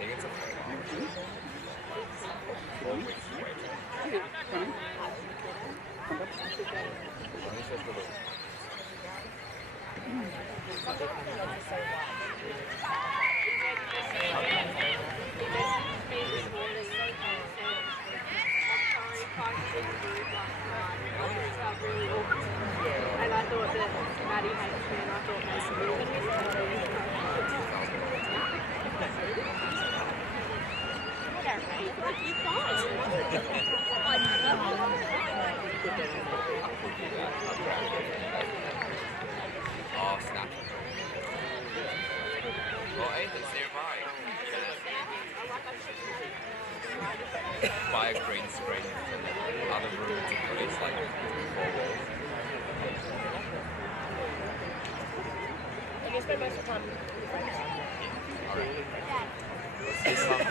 think it's a 4 weeks to wait. And I thought that Maddie hates me, and I thought Mason will. Oh, snap. Well, Ethan's nearby. Buy a green screen in the other room to put it like 4 walls. And you spend most of the time Alright. What's this one?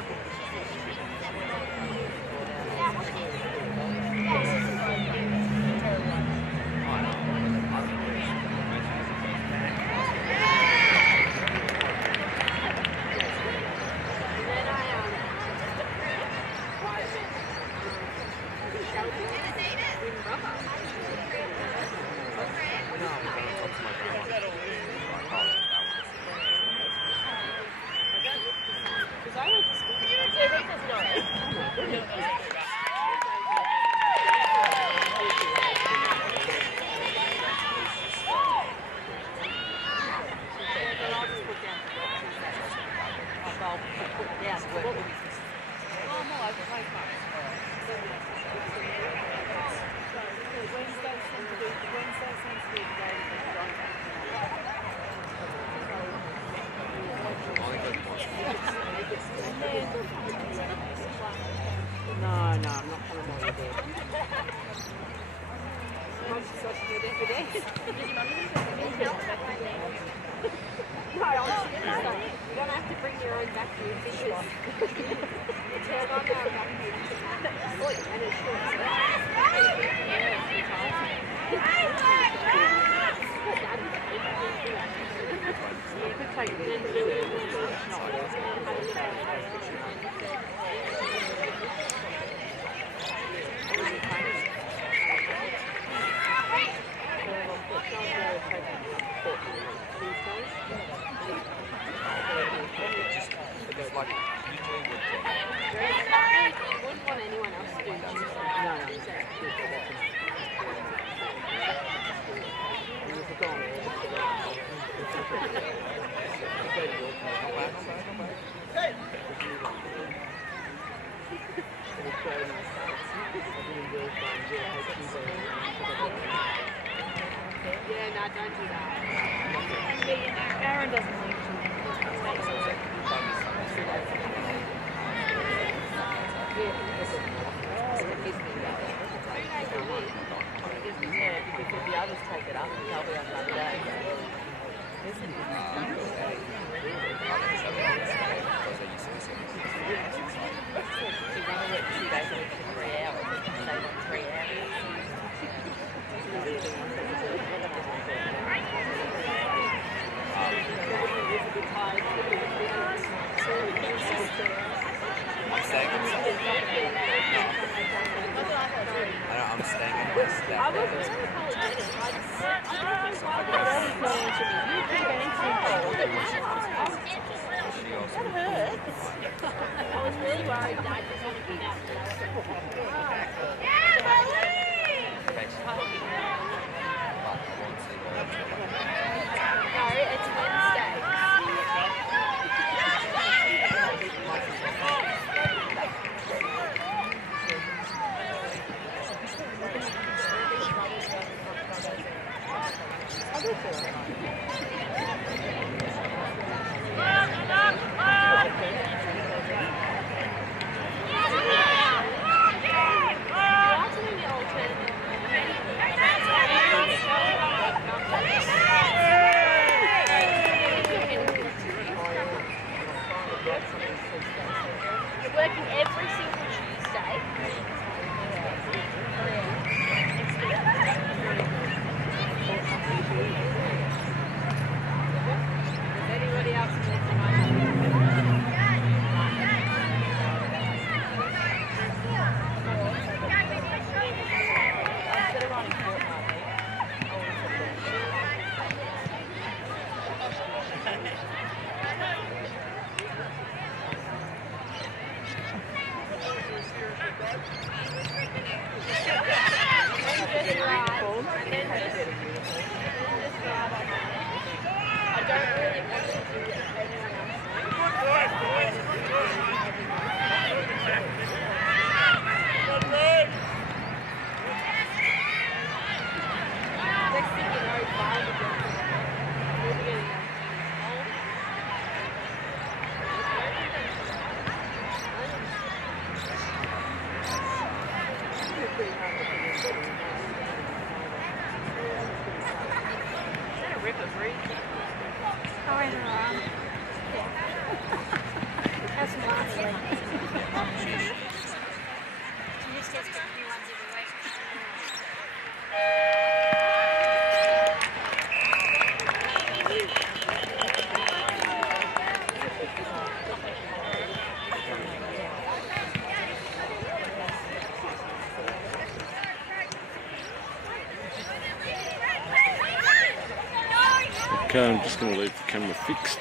Okay, I'm just going to leave the camera fixed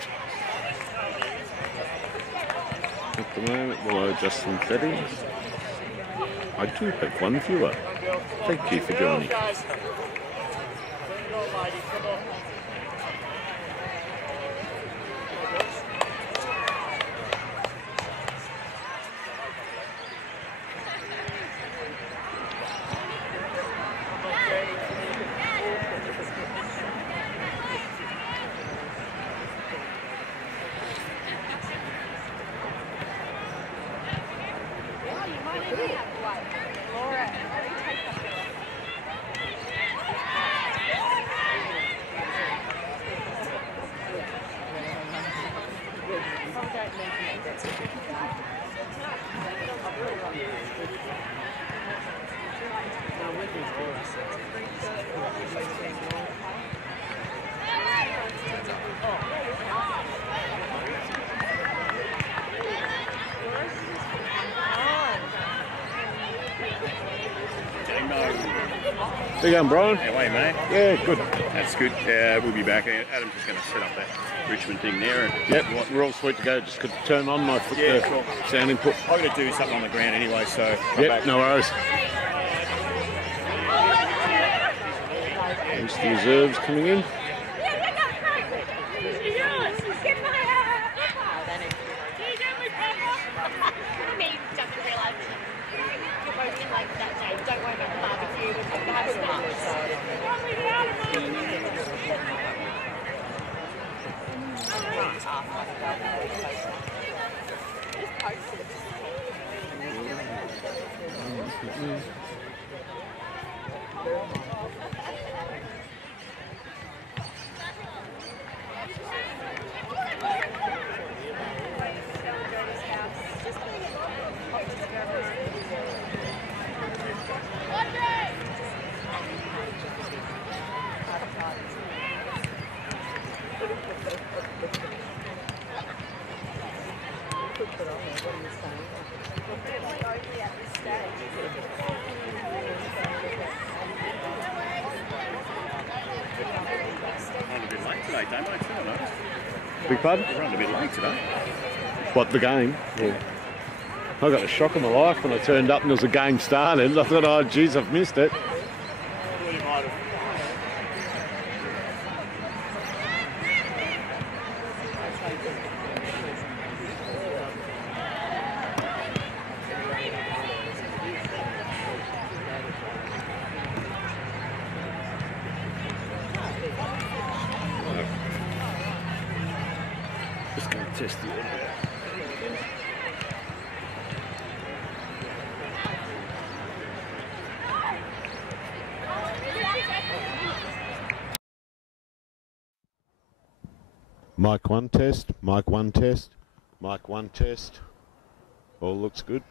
at the moment while I adjust some settings. I do have one viewer. Thank you for joining. How you going, Brian? How are you, mate? Yeah, good. That's good. We'll be back. Adam's just going to set up that Richmond thing there. And Yep, we're all sweet to go. Just could turn on my Cool. sound input. I've got to do something on the ground anyway, so come Yep, back. no worries. There's the reserves coming in. I'm a bit late today, don't I? Big pardon? We're running a bit late today. What, the game? Yeah. I got a shock of my life when I turned up and there was a game started. I thought, oh, geez, I've missed it. Just going to test the audio. Mic 1 test, mic 1 test, mic 1 test. All looks good.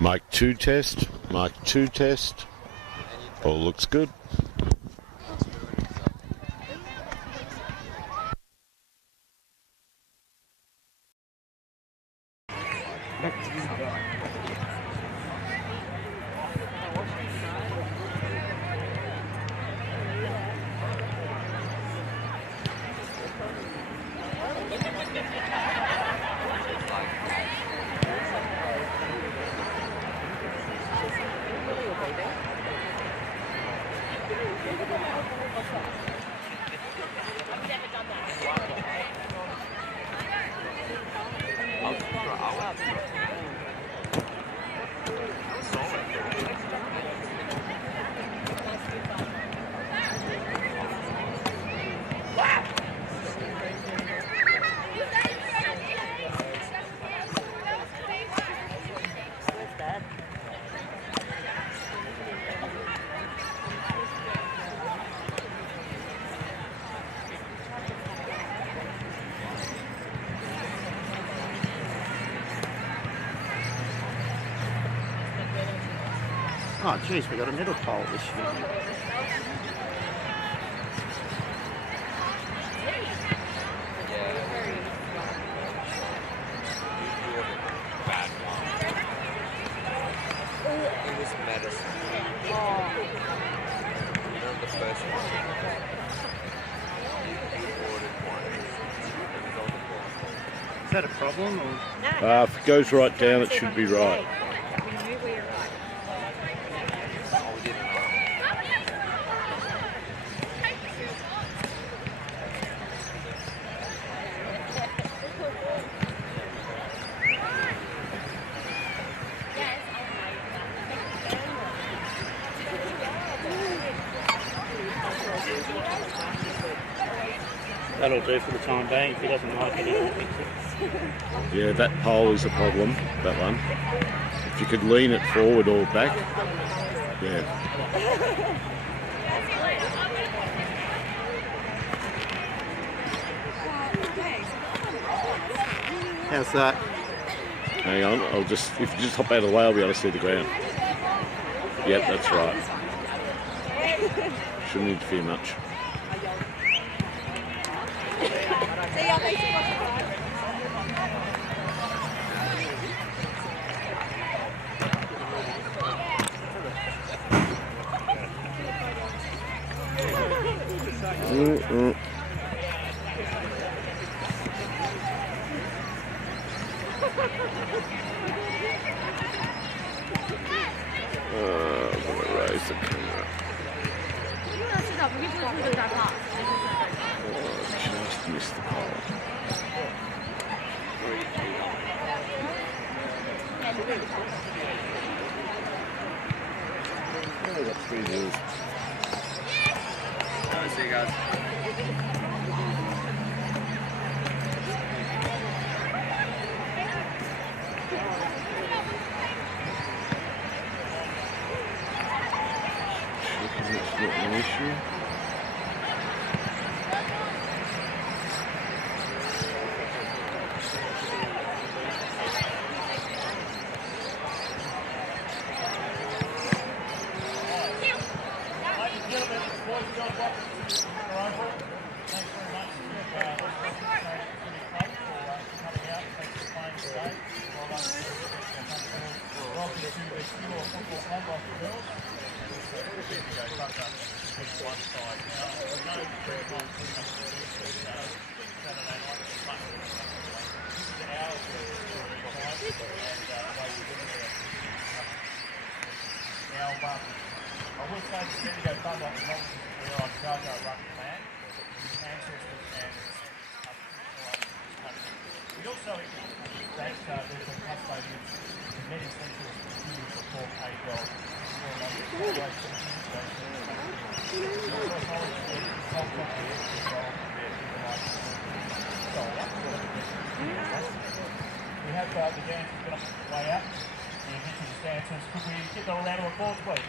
Mic 2 test, mic 2 test. All looks good. Oh, geez, we got a middle pole this year. Bad one. It was medicine. You know the first one? You ordered one. It was on the board. Is that a problem? Or? If it goes right down, it should be right. Oh, we didn't know. That'll do for the time being. If he doesn't like it, he'll fix it. Yeah, that pole is a problem, that one. If you could lean it forward or back, yeah. How's that? Hang on, if you just hop out of the way, I'll be able to see the ground. Yep, that's right. Shouldn't interfere much. I'm gonna raise the camera. Just missed the pole. Oh, that's 3 years. Alright, see you guys. It's not an issue. I will say the Bendigo Fund Lot is obviously where I've started our rugby plan. Ancestors and we also acknowledge that there's been custodians in many centres continue to report paid well for a number of situations. We also acknowledge that the whole property is involved in their human rights. We have the dancers get on the way out. The Indigenous dancers, could we give them a round of applause, please?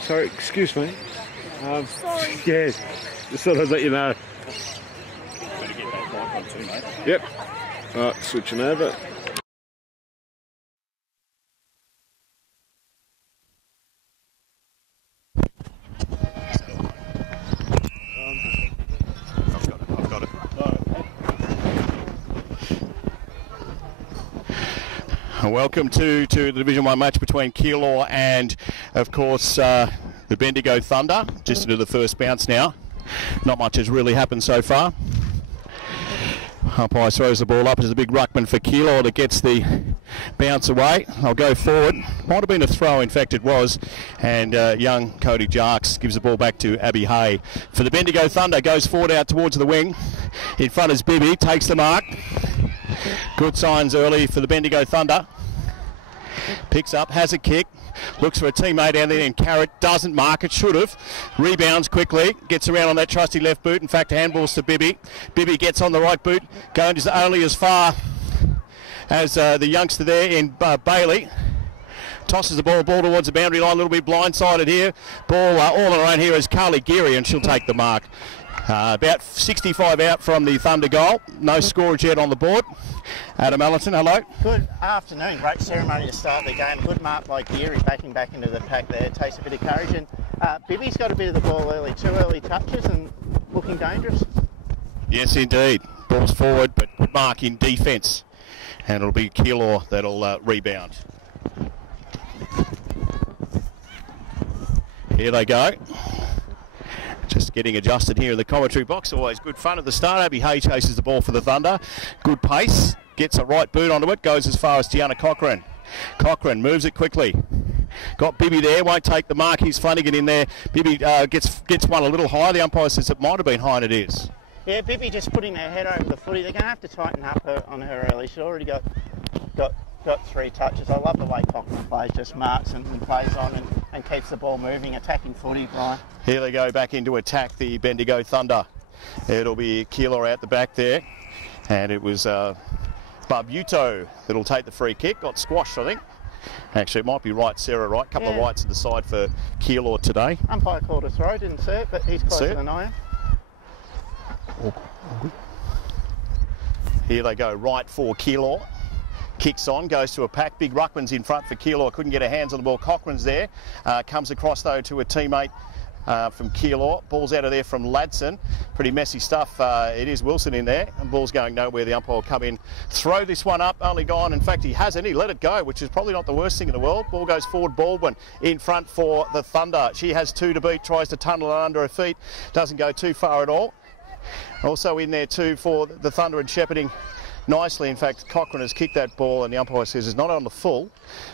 Sorry, excuse me. Sorry. Yes, just thought I'd let you know. Better get that mic on too, mate. Yep. Right, switching over. I've got it. Welcome to the Division 1 match between Keilor and, of course, the Bendigo Thunder. Just into the first bounce now. Not much has really happened so far. Umpire throws the ball up as a big ruckman for Keilor that gets the bounce away. I'll go forward. Might have been a throw, in fact it was. And young Cody Jarks gives the ball back to Abby Hay. For the Bendigo Thunder, goes forward out towards the wing. In front is Bibby, takes the mark. Good signs early for the Bendigo Thunder. Picks up, has a kick. Looks for a teammate down there in Carrot, doesn't mark it, should have. Rebounds quickly, gets around on that trusty left boot. In fact, handballs to Bibby. Bibby gets on the right boot, going only as far as the youngster there in Bailey. Tosses the ball towards the boundary line, a little bit blindsided here. Ball all around here is Carly Geary, and she'll take the mark. About 65 out from the Thunder goal. No scorage yet on the board. Adam Allerton, hello. Good afternoon. Great ceremony to start the game. Good mark by Geary, backing back into the pack there. It takes a bit of courage. And Bibby's got a bit of the ball early. 2 early touches and looking dangerous. Yes, indeed. Ball's forward, but good mark in defence. And it'll be Keilor that'll rebound. Here they go. Just getting adjusted here in the commentary box. Always good fun at the start. Abby Hay chases the ball for the Thunder. Good pace. Gets a right boot onto it. Goes as far as Tiana Cochran. Cochran moves it quickly. Got Bibby there. Won't take the mark. He's Flanagan in there. Bibby gets one a little high. The umpire says it might have been high, and it is. Yeah, Bibby just putting her head over the footy. They're going to have to tighten up on her early. She's already got 3 touches. I love the way Cochran plays. Just marks and plays on and keeps the ball moving. Attacking footy, Brian. Here they go back into attack, the Bendigo Thunder. It'll be Keilor out the back there. And it was Barbuto that'll take the free kick. Got squashed, I think. Actually, it might be right, Sarah Wright. Couple of rights to the side for Keilor today. Umpire called a throw, didn't see it, but he's closer than I am. Here they go, right for Keilor. Kicks on, goes to a pack. Big ruckman's in front for Keilor. Couldn't get her hands on the ball. Cochran's there. Comes across, though, to a teammate from Keilor. Ball's out of there from Ladson. Pretty messy stuff. It is Wilson in there. And ball's going nowhere. The umpire will come in, throw this one up. Only gone. In fact, he hasn't. He let it go, which is probably not the worst thing in the world. Ball goes forward. Baldwin in front for the Thunder. She has 2 to beat. Tries to tunnel it under her feet. Doesn't go too far at all. Also in there, too, for the Thunder and shepherding nicely. In fact, Cochran has kicked that ball and the umpire says it's not on the full,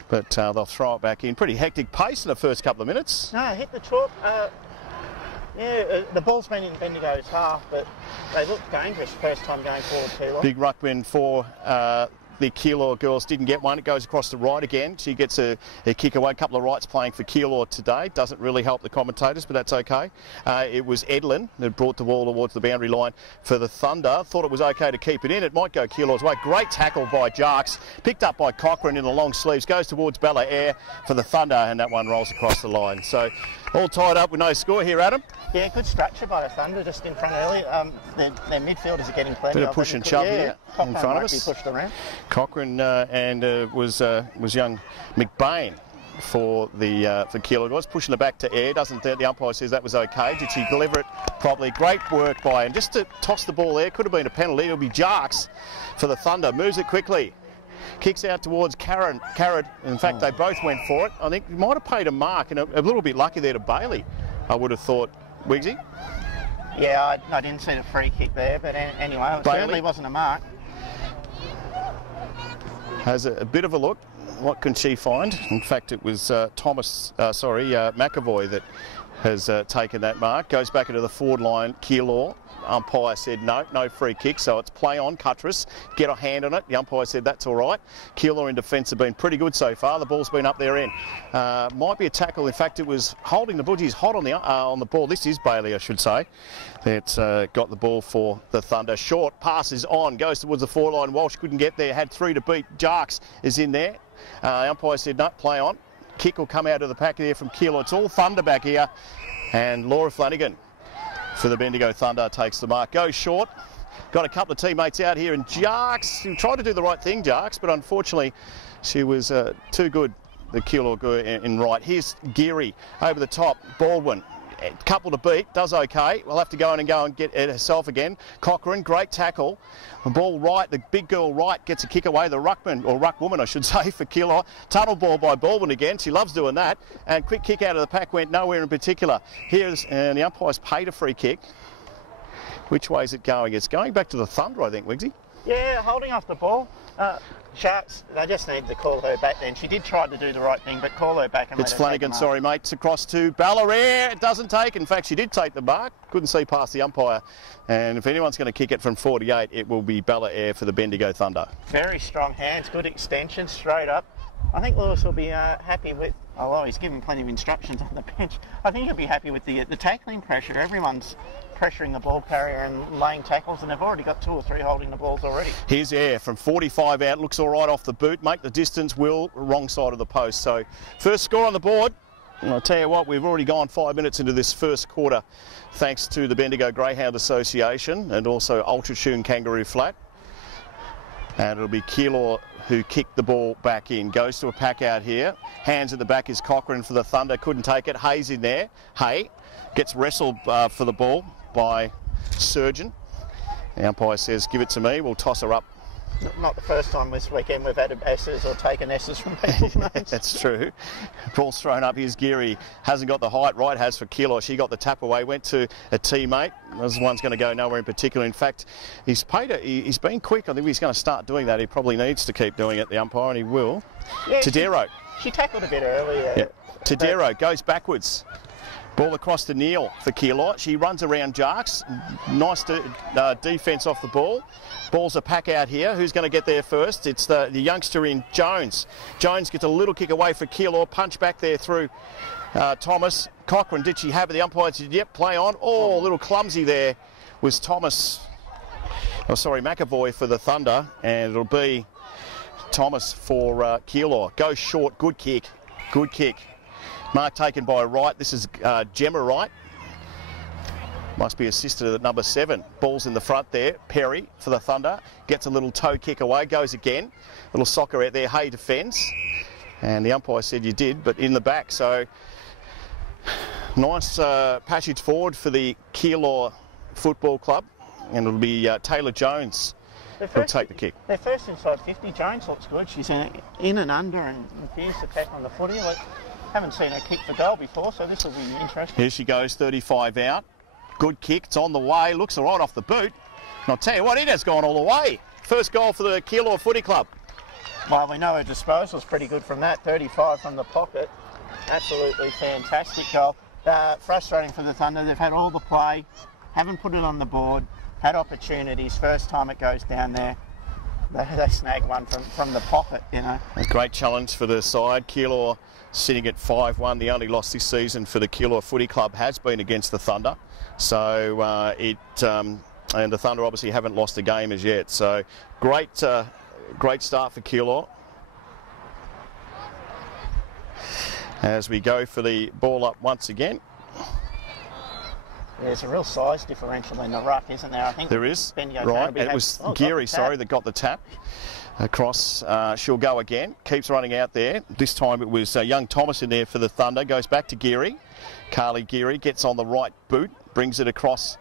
but they'll throw it back in. Pretty hectic pace in the first couple of minutes. No, hit the chalk. The ball's been in Bendigo's half, but they look dangerous first time going forward, Keilor. Big ruckman for the Keilor girls. Didn't get one. It goes across the right again. She gets a kick away. A couple of rights playing for Keilor today. Doesn't really help the commentators, but that's okay. It was Edlin that brought the ball towards the boundary line for the Thunder. Thought it was okay to keep it in. It might go Keilor's way. Great tackle by Jarks. Picked up by Cochran in the long sleeves. Goes towards Bella Air for the Thunder, and that one rolls across the line. So all tied up with no score here, Adam. Yeah, good structure by the Thunder just in front early. Their midfielders are getting plenty. Bit of push and shove here in front of us. Be pushed around. Cochran and was young McBain for Keilor. Was pushing it back to Air. The umpire says that was okay. Did she deliver it properly? Great work by him. Just to toss the ball there. Could have been a penalty. It'll be Jarks for the Thunder. Moves it quickly. Kicks out towards Carrot. In fact, they both went for it. I think he might have paid a mark and a little bit lucky there to Bailey, I would have thought. Wiggsy? Yeah, I didn't see the free kick there, but anyway, it certainly wasn't a mark. Has a bit of a look. What can she find? In fact, it was McAvoy that has taken that mark. Goes back into the forward line. Keilor umpire said no free kick, so it's play on, Cuttress. Get a hand on it. The umpire said that's all right. Keilor in defence have been pretty good so far. The ball's been up their end. Might be a tackle. In fact, it was holding the Budgies hot on the ball. This is Bailey, I should say. It's got the ball for the Thunder. Short passes on, goes towards the four-line. Walsh couldn't get there, had 3 to beat. Jarks is in there. The umpire said no, play on. Kick will come out of the pack there from Keilor. It's all Thunder back here. And Laura Flanagan for the Bendigo Thunder takes the mark. Goes short. Got a couple of teammates out here, and Jarks, who tried to do the right thing, Jarks, but unfortunately she was too good, the Keilor in right. Here's Geary over the top. Baldwin, a couple to beat, does okay. We'll have to go in and get it herself again. Cochrane, great tackle. The ball right, the big girl right gets a kick away. The ruckman, or ruckwoman I should say, for Keilor. Tunnel ball by Baldwin again. She loves doing that. And quick kick out of the pack went nowhere in particular. Here's, and the umpire's paid a free kick. Which way is it going? It's going back to the Thunder, I think, Wiggsy. Yeah, holding off the ball. Sharks, they just need to call her back then. She did try to do the right thing, but call her back. And it's Flanagan, sorry, mate. It's across to Ballarat. It doesn't take. In fact, she did take the mark. Couldn't see past the umpire. And if anyone's going to kick it from 48, it will be Ballarat for the Bendigo Thunder. Very strong hands, good extension, straight up. I think Lewis will be happy with, although he's given plenty of instructions on the bench, I think he'll be happy with the tackling pressure. Everyone's pressuring the ball carrier and laying tackles, and they've already got 2 or 3 holding the balls already. Here's Air from 45 out, looks all right off the boot, make the distance, Will, wrong side of the post. So first score on the board, and I'll tell you what, we've already gone 5 minutes into this first quarter, thanks to the Bendigo Greyhound Association and also Ultra Shoon Kangaroo Flat. And it'll be Keilor who kicked the ball back in. Goes to a pack out here. Hands at the back is Cochrane for the Thunder. Couldn't take it. Hayes in there. Hay gets wrestled for the ball by Surgeon. The umpire says, give it to me. We'll toss her up. Not the first time this weekend we've added S's or taken S's from people's names. That's true. Ball's thrown up. Here's Geary. Hasn't got the height. Right has for Keilor. She got the tap away. Went to a teammate. This one's going to go nowhere in particular. In fact, he's been quick. I think he's going to start doing that. He probably needs to keep doing it, the umpire, and he will. Yeah, Tadero. She tackled a bit earlier. Yeah. Tadero goes backwards. Ball across to Neil for Keilor. She runs around Jarks. Nice defence off the ball. Ball's a pack out here. Who's going to get there first? It's the youngster in Jones. Jones gets a little kick away for Keilor. Punch back there through Thomas. Cochrane, did she have it? The umpire said, yep, play on. Oh, a little clumsy there was Thomas. Oh, sorry, McAvoy for the Thunder. And it'll be Thomas for Keilor. Goes short. Good kick. Good kick. Mark taken by Wright. This is Gemma Wright. Must be assisted at number 7. Ball's in the front there. Perry for the Thunder. Gets a little toe kick away. Goes again. Little soccer out there. Hay defends. And the umpire said you did, but in the back. So nice passage forward for the Keilor Football Club. And it'll be Taylor Jones who'll take the kick. They're first inside 50. Jones looks good. She's in and under and appears to tackle on the footy. Haven't seen her kick for goal before, so this will be interesting. Here she goes, 35 out. Good kick, it's on the way, looks all right off the boot. And I'll tell you what, it has gone all the way. First goal for the Keilor Footy Club. Well, we know her disposal's pretty good from that, 35 from the pocket. Absolutely fantastic goal. Frustrating for the Thunder, they've had all the play, haven't put it on the board, had opportunities, first time it goes down there. They snag one from the pocket, you know. A great challenge for the side. Keilor sitting at 5-1. The only loss this season for the Keilor Footy Club has been against the Thunder. So and the Thunder obviously haven't lost a game as yet. So great start for Keilor. As we go for the ball up once again. There's a real size differential in the ruck, isn't there? I think there is. Bendigo right, it was Geary, sorry, that got the tap across. She'll go again. Keeps running out there. This time it was young Thomas in there for the Thunder. Goes back to Geary. Carly Geary gets on the right boot, brings it across,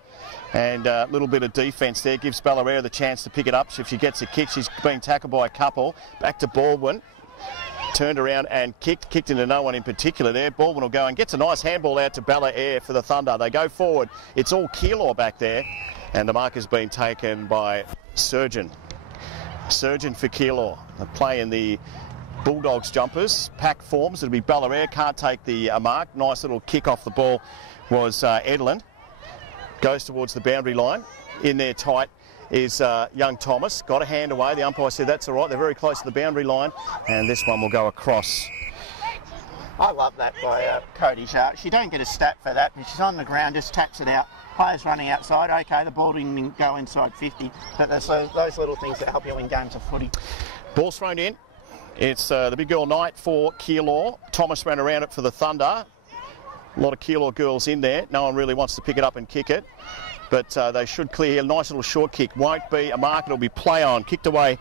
and a little bit of defence there. Gives Ballarat the chance to pick it up. So if she gets a kick, she's being tackled by a couple. Back to Baldwin. Turned around and kicked into no one in particular there. Baldwin will go and gets a nice handball out to Ballarat for the Thunder. They go forward. It's all Keilor back there. And the mark has been taken by Surgeon. Surgeon for Keilor. They play in the Bulldogs jumpers. Pack forms. It'll be Ballarat. Can't take the mark. Nice little kick off the ball was Edlund. goes towards the boundary line. In there tight is young Thomas. Got a hand away. The umpire said that's all right. They're very close to the boundary line, and this one will go across. I love that by Cody Sharp. She don't get a stat for that. She's on the ground, just taps it out. Players running outside. Okay, the ball didn't go inside 50, but there's those little things that help you win games of footy. Ball's thrown in. It's the big girl night for Keilor. Thomas ran around it for the Thunder. A lot of Keilor girls in there. No one really wants to pick it up and kick it, but they should clear here. Nice little short kick. Won't be a mark. It'll be play on. Kicked away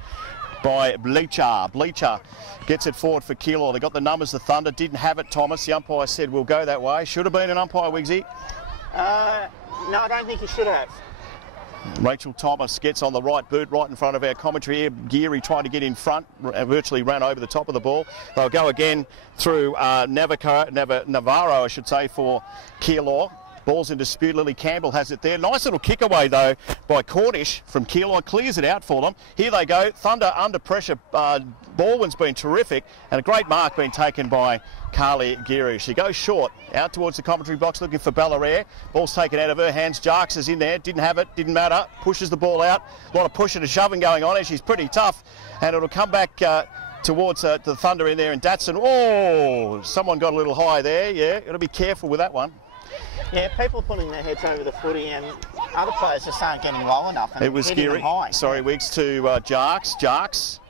by Bleacher. Bleacher gets it forward for Keilor. They got the numbers. The Thunder didn't have it. Thomas, the umpire said, we'll go that way. Should have been an umpire, Wigsy. No, I don't think he should have. Rachel Thomas gets on the right boot, right in front of our commentary here. Geary trying to get in front, virtually ran over the top of the ball. They'll go again through Navarro, I should say, for Keilor. Ball's in dispute. Lily Campbell has it there. Nice little kick away, though, by Cornish from Keilor. Clears it out for them. Here they go. Thunder under pressure. Baldwin's been terrific, and a great mark being taken by Carly Geary. She goes short, out towards the commentary box, looking for Ballarat. Ball's taken out of her hands. Jarks is in there. Didn't have it. Didn't matter. Pushes the ball out. A lot of pushing and shoving going on here. She's pretty tough, and it'll come back towards the Thunder in there. And Datsun, oh, someone got a little high there. Yeah, got to be careful with that one. Yeah, people putting their heads over the footy, and other players just aren't getting low enough. And it was Geary. Sorry, Wiggs to Jarks. Jarks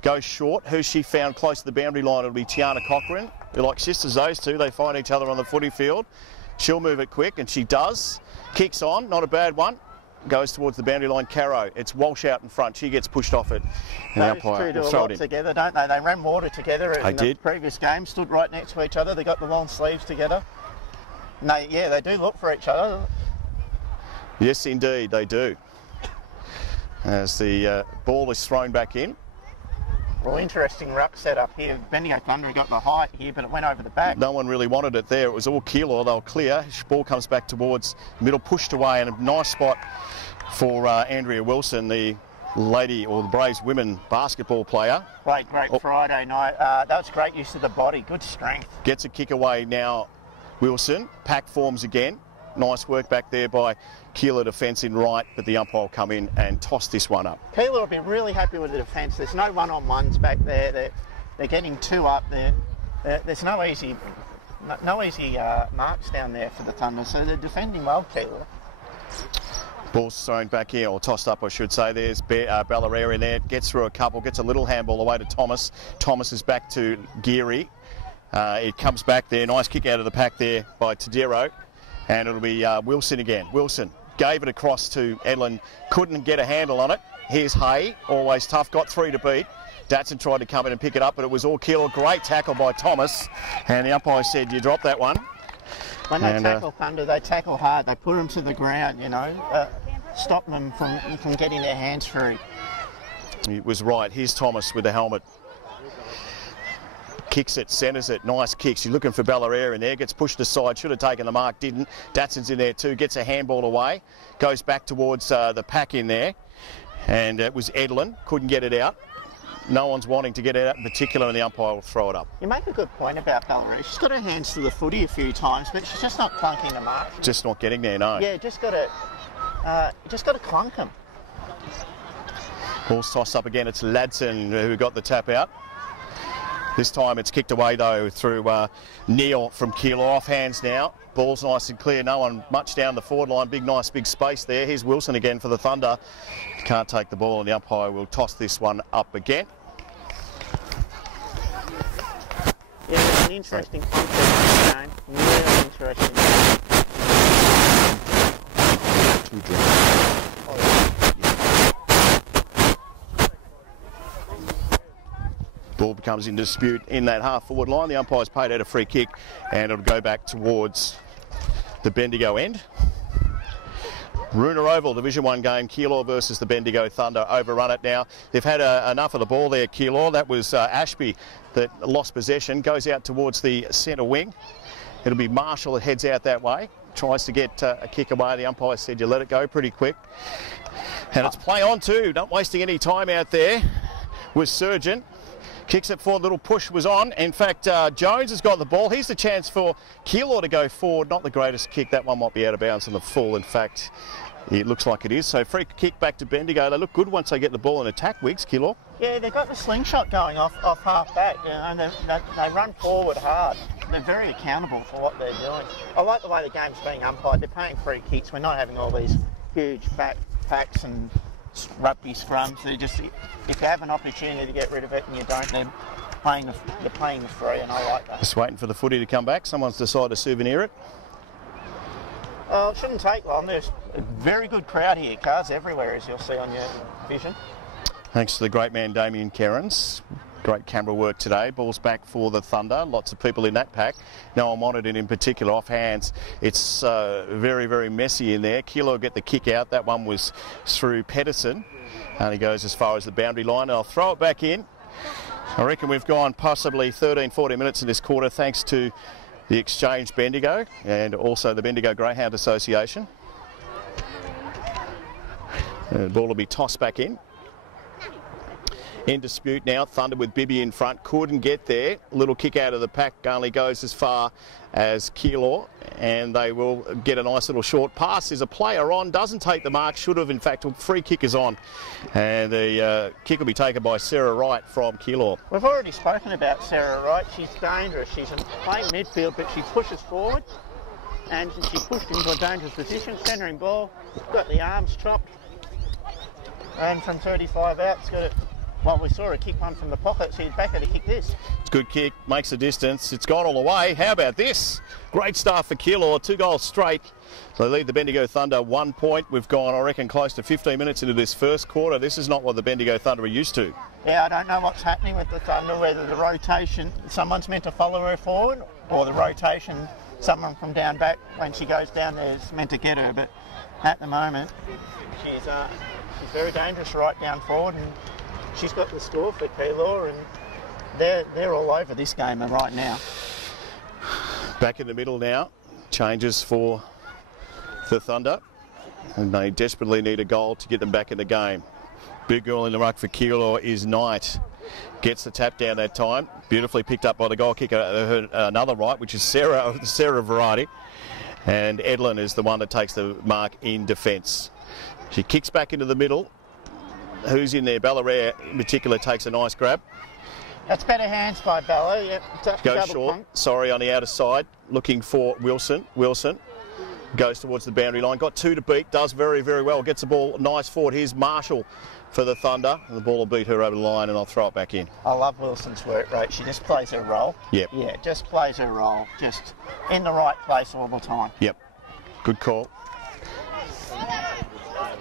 goes short. Who she found close to the boundary line, it'll be Tiana Cochran. They're like sisters, those two. They find each other on the footy field. She'll move it quick, and she does. Kicks on, not a bad one. Goes towards the boundary line. Caro. It's Walsh out in front. She gets pushed off it. And those two do a lot together, don't they? They ran water together in the previous game. Stood right next to each other. They got the long sleeves together. They do look for each other. Yes, indeed, they do. As the ball is thrown back in. Well, interesting ruck setup here. Bendigo Thunder got the height here, but it went over the back. No one really wanted it there. It was all Keilor. They'll clear. Ball comes back towards middle, pushed away, and a nice spot for Andrea Wilson, the lady or the Braves women basketball player. Great Friday night. That was great use of the body. Good strength. Gets a kick away now. Wilson, pack forms again. Nice work back there by Keilor defence in right, but the umpire will come in and toss this one up. Keilor will be really happy with the defence. There's no one-on-ones back there. They're getting two up there. There's no easy marks down there for the Thunder, so they're defending well, Keilor. Ball's thrown back here, or tossed up, I should say. There's Ballarat in there. Gets through a couple, gets a little handball away to Thomas. Thomas is back to Geary. It comes back there. Nice kick out of the pack there by Tadero. And it'll be Wilson again. Wilson gave it across to Edlin. Couldn't get a handle on it. Here's Hay. Always tough. Got three to beat. Datsun tried to come in and pick it up, but it was all Keilor. Great tackle by Thomas. And the umpire said, you dropped that one. When they tackle Thunder, they tackle hard. They put them to the ground, stop them from getting their hands free. He was right. Here's Thomas with the helmet. Kicks it, centres it, nice kick. She's looking for Ballarat in there, gets pushed aside, should have taken the mark, didn't. Datsun's in there too, gets a handball away, goes back towards the pack in there, and it was Edlin, couldn't get it out. No one's wanting to get it out in particular, and the umpire will throw it up. You make a good point about Ballarat. She's got her hands to the footy a few times, but she's just not clunking the mark. Just not getting there, no. Yeah, just got to clunk them. Ball's tossed up again, it's Ladson who got the tap out. This time it's kicked away, though, through Neil from Keilor. Off hands now. Ball's nice and clear. No one much down the forward line. Nice big space there. Here's Wilson again for the Thunder. Can't take the ball, and the umpire will toss this one up again. Yeah, it's an interesting concept game. Really interesting. Ball becomes in dispute in that half-forward line. The umpire's paid out a free kick, and it'll go back towards the Bendigo end. Weeroona Oval, Division 1 game, Keilor versus the Bendigo Thunder. Overrun it now. They've had enough of the ball there, Keilor. That was Ashby that lost possession. Goes out towards the centre wing. It'll be Marshall that heads out that way. Tries to get a kick away. The umpire said you let it go pretty quick. And it's play on too. Not wasting any time out there with Surgeon. Kicks it forward, little push was on. In fact, Jones has got the ball. Here's the chance for Keilor to go forward. Not the greatest kick. That one might be out of bounds on the full. In fact, it looks like it is. So free kick back to Bendigo. They look good once they get the ball in attack, Wiggs, Keilor. Yeah, they've got the slingshot going off half back, you know, and they run forward hard. They're very accountable for what they're doing. I like the way the game's being umpired. They're paying free kicks. We're not having all these huge back packs and rugby scrums. They just, if you have an opportunity to get rid of it and you don't, they're playing the free, and I like that. Just waiting for the footy to come back. Someone's decided to souvenir it. Oh, it shouldn't take long. There's a very good crowd here. Cars everywhere, as you'll see on your vision. Thanks to the great man Damien Kerrins. Great camera work today. Ball's back for the Thunder. Lots of people in that pack. No one wanted it in particular. Off hands. It's very, very messy in there. Keilor get the kick out. That one was through Pedersen. Only goes as far as the boundary line. I'll throw it back in. I reckon we've gone possibly 13, 14 minutes in this quarter thanks to the Exchange Bendigo and also the Bendigo Greyhound Association. The ball will be tossed back in. In dispute now, Thunder with Bibby in front, couldn't get there. Little kick out of the pack, only goes as far as Keilor, and they will get a nice little short pass. There's a player on, doesn't take the mark, should have in fact. Free kick is on, and the kick will be taken by Sarah Wright from Keilor. We've already spoken about Sarah Wright. She's dangerous. She's playing midfield, but she pushes forward, and she pushed into a dangerous position, centering ball, got the arms chopped, and from 35 out, it's got it. Well, we saw her kick one from the pocket, so you'd back her to kick this. It's a good kick, makes the distance. It's gone all the way. How about this? Great start for Keilor, 2 goals straight. So they lead the Bendigo Thunder 1 point. We've gone, I reckon, close to 15 minutes into this first quarter. This is not what the Bendigo Thunder are used to. Yeah, I don't know what's happening with the Thunder, whether the rotation, someone's meant to follow her forward, or the rotation, someone from down back, when she goes down there, is meant to get her. But at the moment, she's very dangerous right down forward, and she's got the score for Keilor, and they're all over this game right now. Back in the middle now. Changes for the Thunder, and they desperately need a goal to get them back in the game. Big girl in the ruck for Keilor is Knight. Gets the tap down that time. Beautifully picked up by the goal kicker, another right, which is Sarah of the Sarah variety. And Edlin is the one that takes the mark in defence. She kicks back into the middle. Who's in there? Ballarat in particular takes a nice grab. That's better hands by Bella. Yep. Goes short. Punk. Sorry, on the outer side. Looking for Wilson. Wilson goes towards the boundary line. Got 2 to beat. Does very, very well. Gets the ball nice forward. Here's Marshall for the Thunder. The ball will beat her over the line, and I'll throw it back in. I love Wilson's work rate. She just plays her role. Yep. Yeah, just plays her role. Just in the right place all the time. Yep. Good call.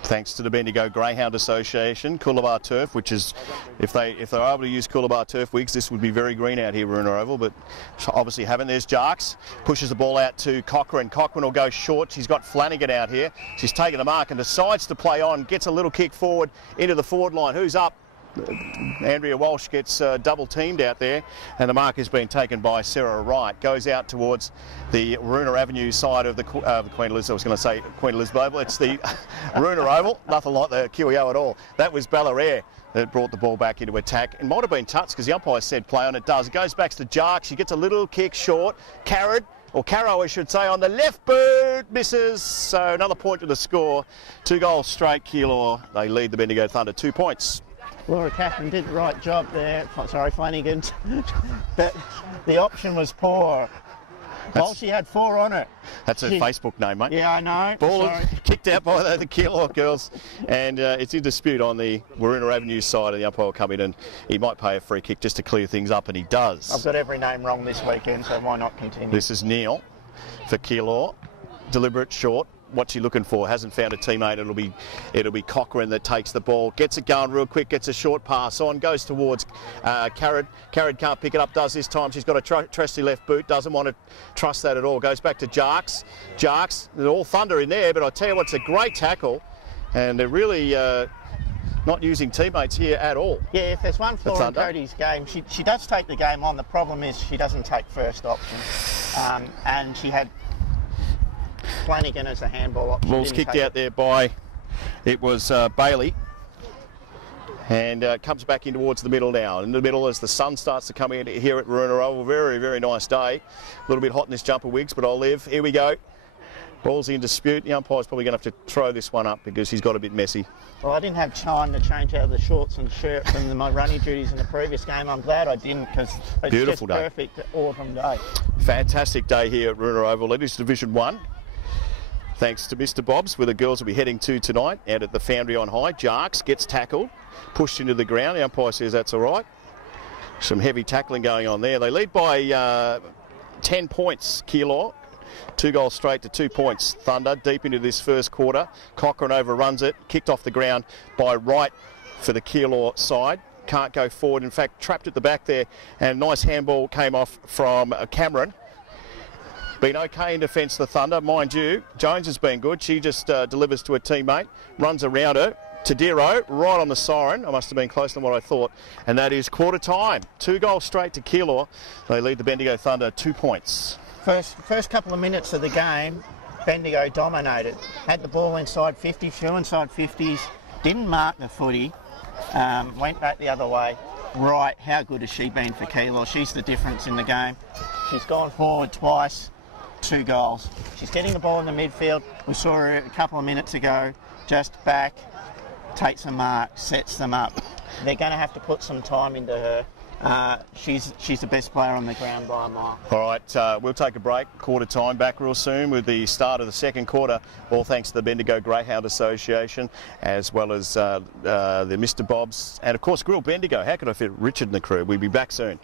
Thanks to the Bendigo Greyhound Association, Coolabah turf, which is, if they're able to use Coolabah turf weeks, this would be very green out here, Weeroona Oval, but obviously haven't. There's Jarks, pushes the ball out to Cochrane. Cochrane will go short. She's got Flanagan out here. She's taken the mark and decides to play on, gets a little kick forward into the forward line. Who's up? Andrea Walsh gets double teamed out there, and the mark has been taken by Sarah Wright. Goes out towards the Weeroona Avenue side of the Queen Elizabeth. I was going to say Queen Elizabeth Oval. It's the Weeroona Oval. Nothing like the QEO at all. That was Ballarat that brought the ball back into attack. It might have been touched because the umpire said play on. It does. It goes back to Jark. She gets a little kick short. Caro, I should say, on the left boot, misses. So another point to the score. 2 goals straight, Keilor. They lead the Bendigo Thunder 2 points. Laura Catherine did the right job there. Sorry, Flanagan. But the option was poor. Well, she had 4 on it. That's her Facebook name, mate. Yeah, I know. Ball Sorry. kicked out by the Keilor girls, and it's in dispute on the Weeroona Avenue side, and the umpire will come in and he might pay a free kick just to clear things up, and he does. I've got every name wrong this weekend, so why not continue? This is Neil for Keilor. Deliberate short. What's she looking for? Hasn't found a teammate. It'll be Cochrane that takes the ball, gets it going real quick, gets a short pass on, goes towards Carrad. Carrad can't pick it up, does this time. She's got a trusty left boot, doesn't want to trust that at all. Goes back to Jarks. Jarks, they're all Thunder in there, but I tell you what, it's a great tackle, and they're really not using teammates here at all. Yeah, if there's one flaw in Cody's game, she does take the game on. The problem is she doesn't take first option, and she had Flanagan as a handball option. Ball's kicked out there by, it was Bailey. and comes back in towards the middle now. In the middle as the sun starts to come in here at Weeroona Oval. Very, very nice day. A little bit hot in this jumper, Wiggs, but I'll live. Here we go. Ball's in dispute. The umpire's probably going to have to throw this one up because he's got a bit messy. Well, I didn't have time to change out of the shorts and shirt from my running duties in the previous game. I'm glad I didn't because it's Beautiful just day. perfect autumn day. Fantastic day here at Weeroona Oval. It is Division 1. Thanks to Mr. Bob's, where the girls will be heading to tonight, out at the Foundry on High. Jarks gets tackled, pushed into the ground. The umpire says that's all right. Some heavy tackling going on there. They lead by 10 points, Keilor. 2 goals straight to 2 points. Thunder deep into this first quarter. Cochrane overruns it, kicked off the ground by Wright for the Keilor side. Can't go forward. In fact, trapped at the back there, and a nice handball came off from Cameron. Been okay in defence, the Thunder. Mind you, Jones has been good. She just delivers to a teammate, runs around her. Tadiro, right on the siren. I must have been closer than what I thought. And that is quarter time. 2 goals straight to Keilor. They lead the Bendigo Thunder 2 points. First couple of minutes of the game, Bendigo dominated. Had the ball inside 50, few inside 50s, didn't mark the footy, went back the other way. Right, how good has she been for Keilor? She's the difference in the game. She's gone forward twice, 2 goals. She's getting the ball in the midfield. We saw her a couple of minutes ago, just back, takes a mark, sets them up. They're going to have to put some time into her. She's the best player on the ground by a mile. All right, we'll take a break. Quarter time, back real soon with the start of the second quarter. All thanks to the Bendigo Greyhound Association, as well as the Mr. Bob's, and of course Grill Bendigo. How could I fit Richard and the crew? We'll be back soon.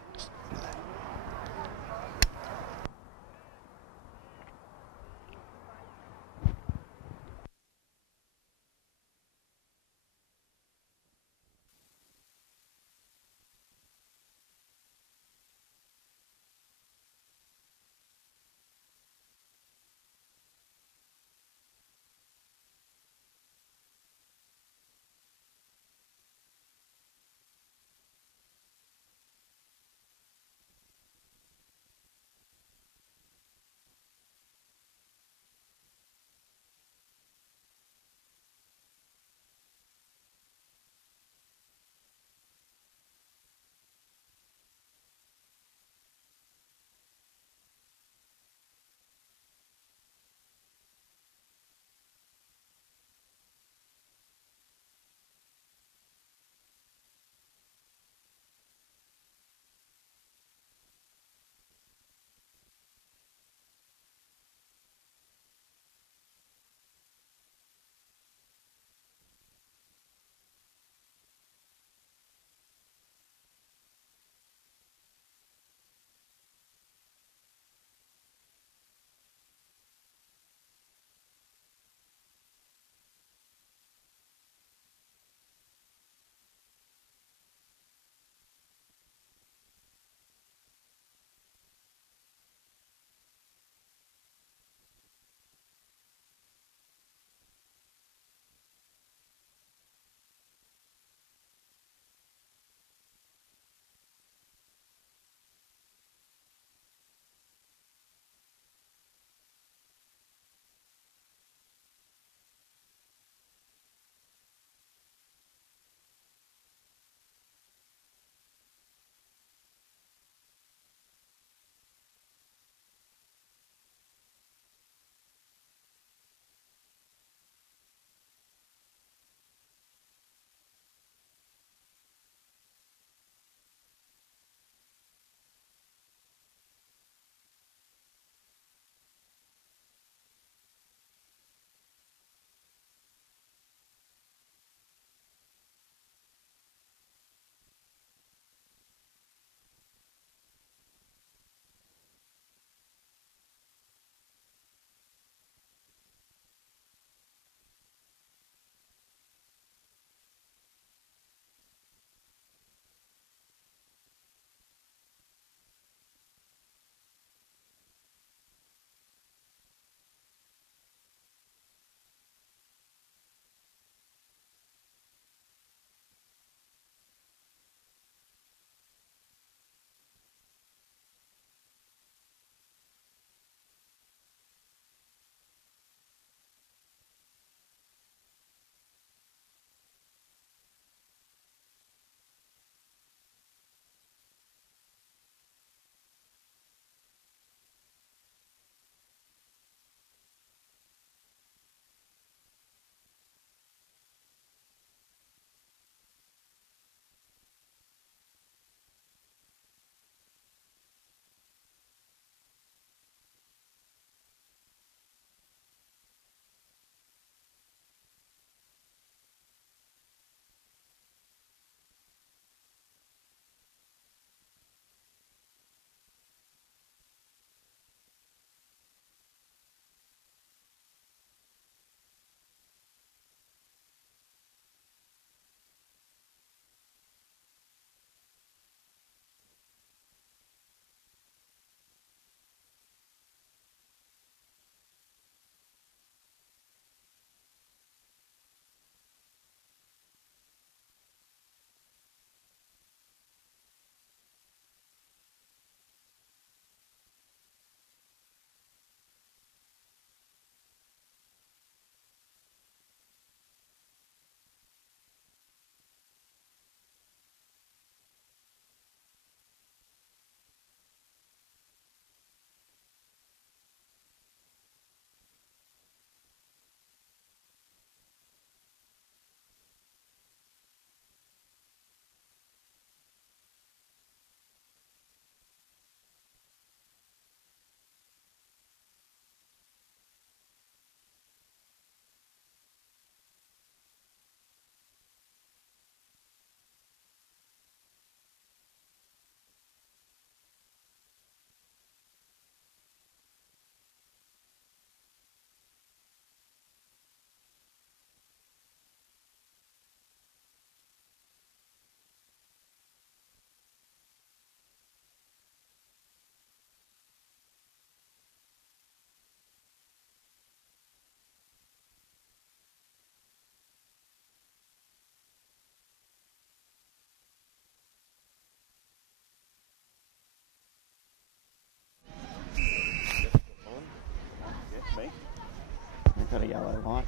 yellow light.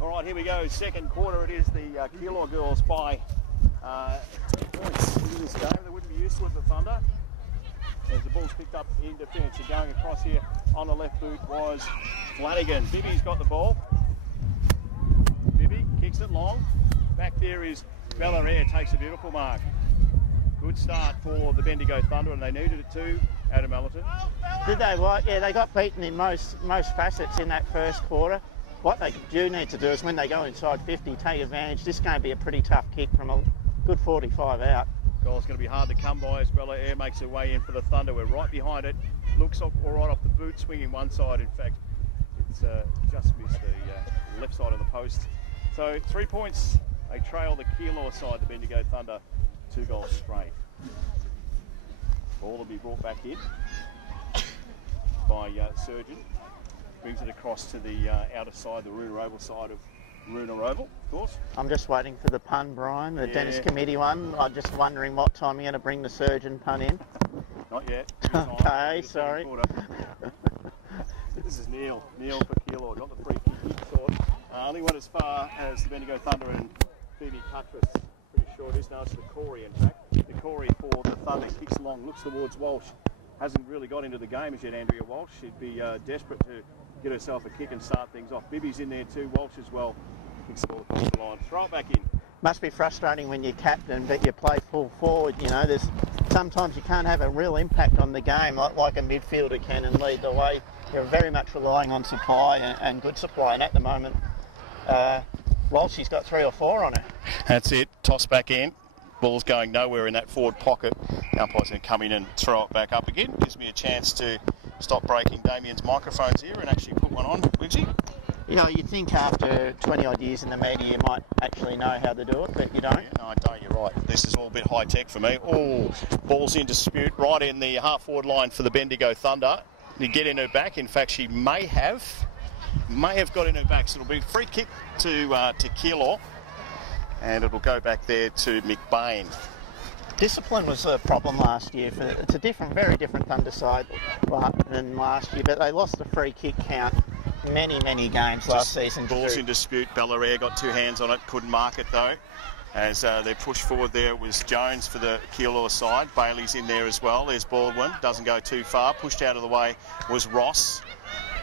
All right, here we go. Second quarter. It is the Keilor girls by points in this game. They wouldn't be used to it, the Thunder. As the ball's picked up in defence, and going across here on the left boot was Flanagan. Bibby's got the ball. Bibby kicks it long. Back there is Bellaire, takes a beautiful mark. Good start for the Bendigo Thunder, and they needed it too, Adam Ellerton. Did they? Well, yeah, they got beaten in most facets in that first quarter. What they do need to do is when they go inside 50, take advantage. This is going to be a pretty tough kick from a good 45 out. Goal's going to be hard to come by as Bellaire makes her way in for the Thunder. We're right behind it. Looks all right off the boot, swinging one side. In fact, it's just missed the left side of the post. So 3 points. They trail the Keilor side, the Bendigo Thunder, 2 goals straight. Ball will be brought back in by Surgeon. Brings it across to the outer side, the Weeroona Oval side of Weeroona Oval, of course. I'm just waiting for the pun, Brian, the Dennis Committee one. I'm just wondering what time you're going to bring the Surgeon pun in. Not yet. Okay, sorry. This is Neil for Keilor, got the free kick short. Only went as far as the Bendigo Thunder and Phoebe Cuttress. Pretty short is now. It's the Corey, in fact. The Corey for the Thunder kicks along, looks towards Walsh. Hasn't really got into the game as yet, Andrea Walsh. She'd be desperate to get herself a kick and start things off. Bibby's in there too, Walsh as well. Kicks the ball across the line. Throw it back in. Must be frustrating when you're captain, but you play full forward. You know, there's sometimes you can't have a real impact on the game like a midfielder can and lead the way. You're very much relying on supply and good supply, and at the moment, Walsh's got 3 or 4 on her. That's it. Toss back in. Ball's going nowhere in that forward pocket. The umpire's going to come in and throw it back up again. Gives me a chance to stop breaking Damien's microphones here and actually put one on, Wiggsy. You know, you'd think after 20 odd years in the media you might actually know how to do it, but you don't. Yeah, no, I don't. You're right. This is all a bit high tech for me. Oh, ball's in dispute right in the half forward line for the Bendigo Thunder. You get in her back. In fact, she may have got in her back. So it'll be a free kick to Keilor, and it'll go back there to McBain. Discipline was a problem last year. It's a very different Thunder side than last year, but they lost the free kick count many games last season. Ball's in dispute. Bellaire got 2 hands on it, couldn't mark it though. As they push forward there was Jones for the Keilor side. Bailey's in there as well. There's Baldwin, doesn't go too far. Pushed out of the way was Ross.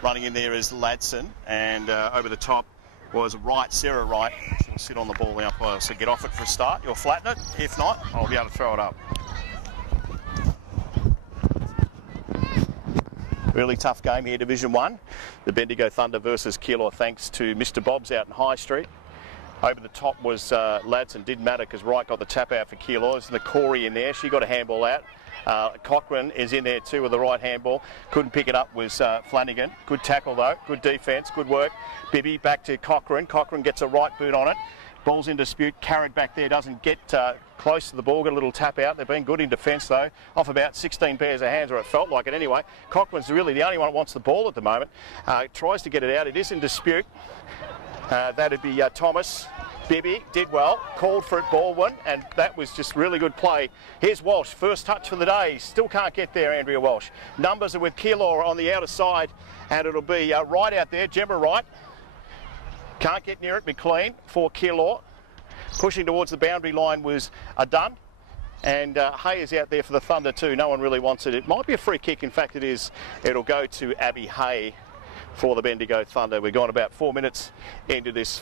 Running in there is Ladson, and over the top was Wright, Sarah Wright. She'll sit on the ball now, so get off it for a start. You'll flatten it. If not, I'll be able to throw it up. Really tough game here, Division 1. The Bendigo Thunder versus Keilor, thanks to Mr. Bob's out in High Street. Over the top was Ladson. Didn't matter because Wright got the tap out for Keilor. There's the Corey in there. She got a handball out. Cochrane is in there too with the right handball. Couldn't pick it up was Flanagan. Good tackle though. Good defence. Good work. Bibby back to Cochrane. Cochrane gets a right boot on it. Ball's in dispute. Carried back there. Doesn't get close to the ball. Got a little tap out. They've been good in defence though. Off about 16 pairs of hands, or it felt like it anyway. Cochrane's really the only one that wants the ball at the moment. Tries to get it out. It is in dispute. That'd be Thomas. Bibby did well, called for it, Baldwin, and that was just really good play. Here's Walsh, first touch for the day. Still can't get there, Andrea Walsh. Numbers are with Keilor on the outer side, and it'll be right out there, Gemma Wright. Can't get near it, McLean for Keilor. Pushing towards the boundary line was Dunn, and Hay is out there for the Thunder too. No one really wants it. It might be a free kick, in fact it is. It'll go to Abby Hay for the Bendigo Thunder. We've gone about 4 minutes into this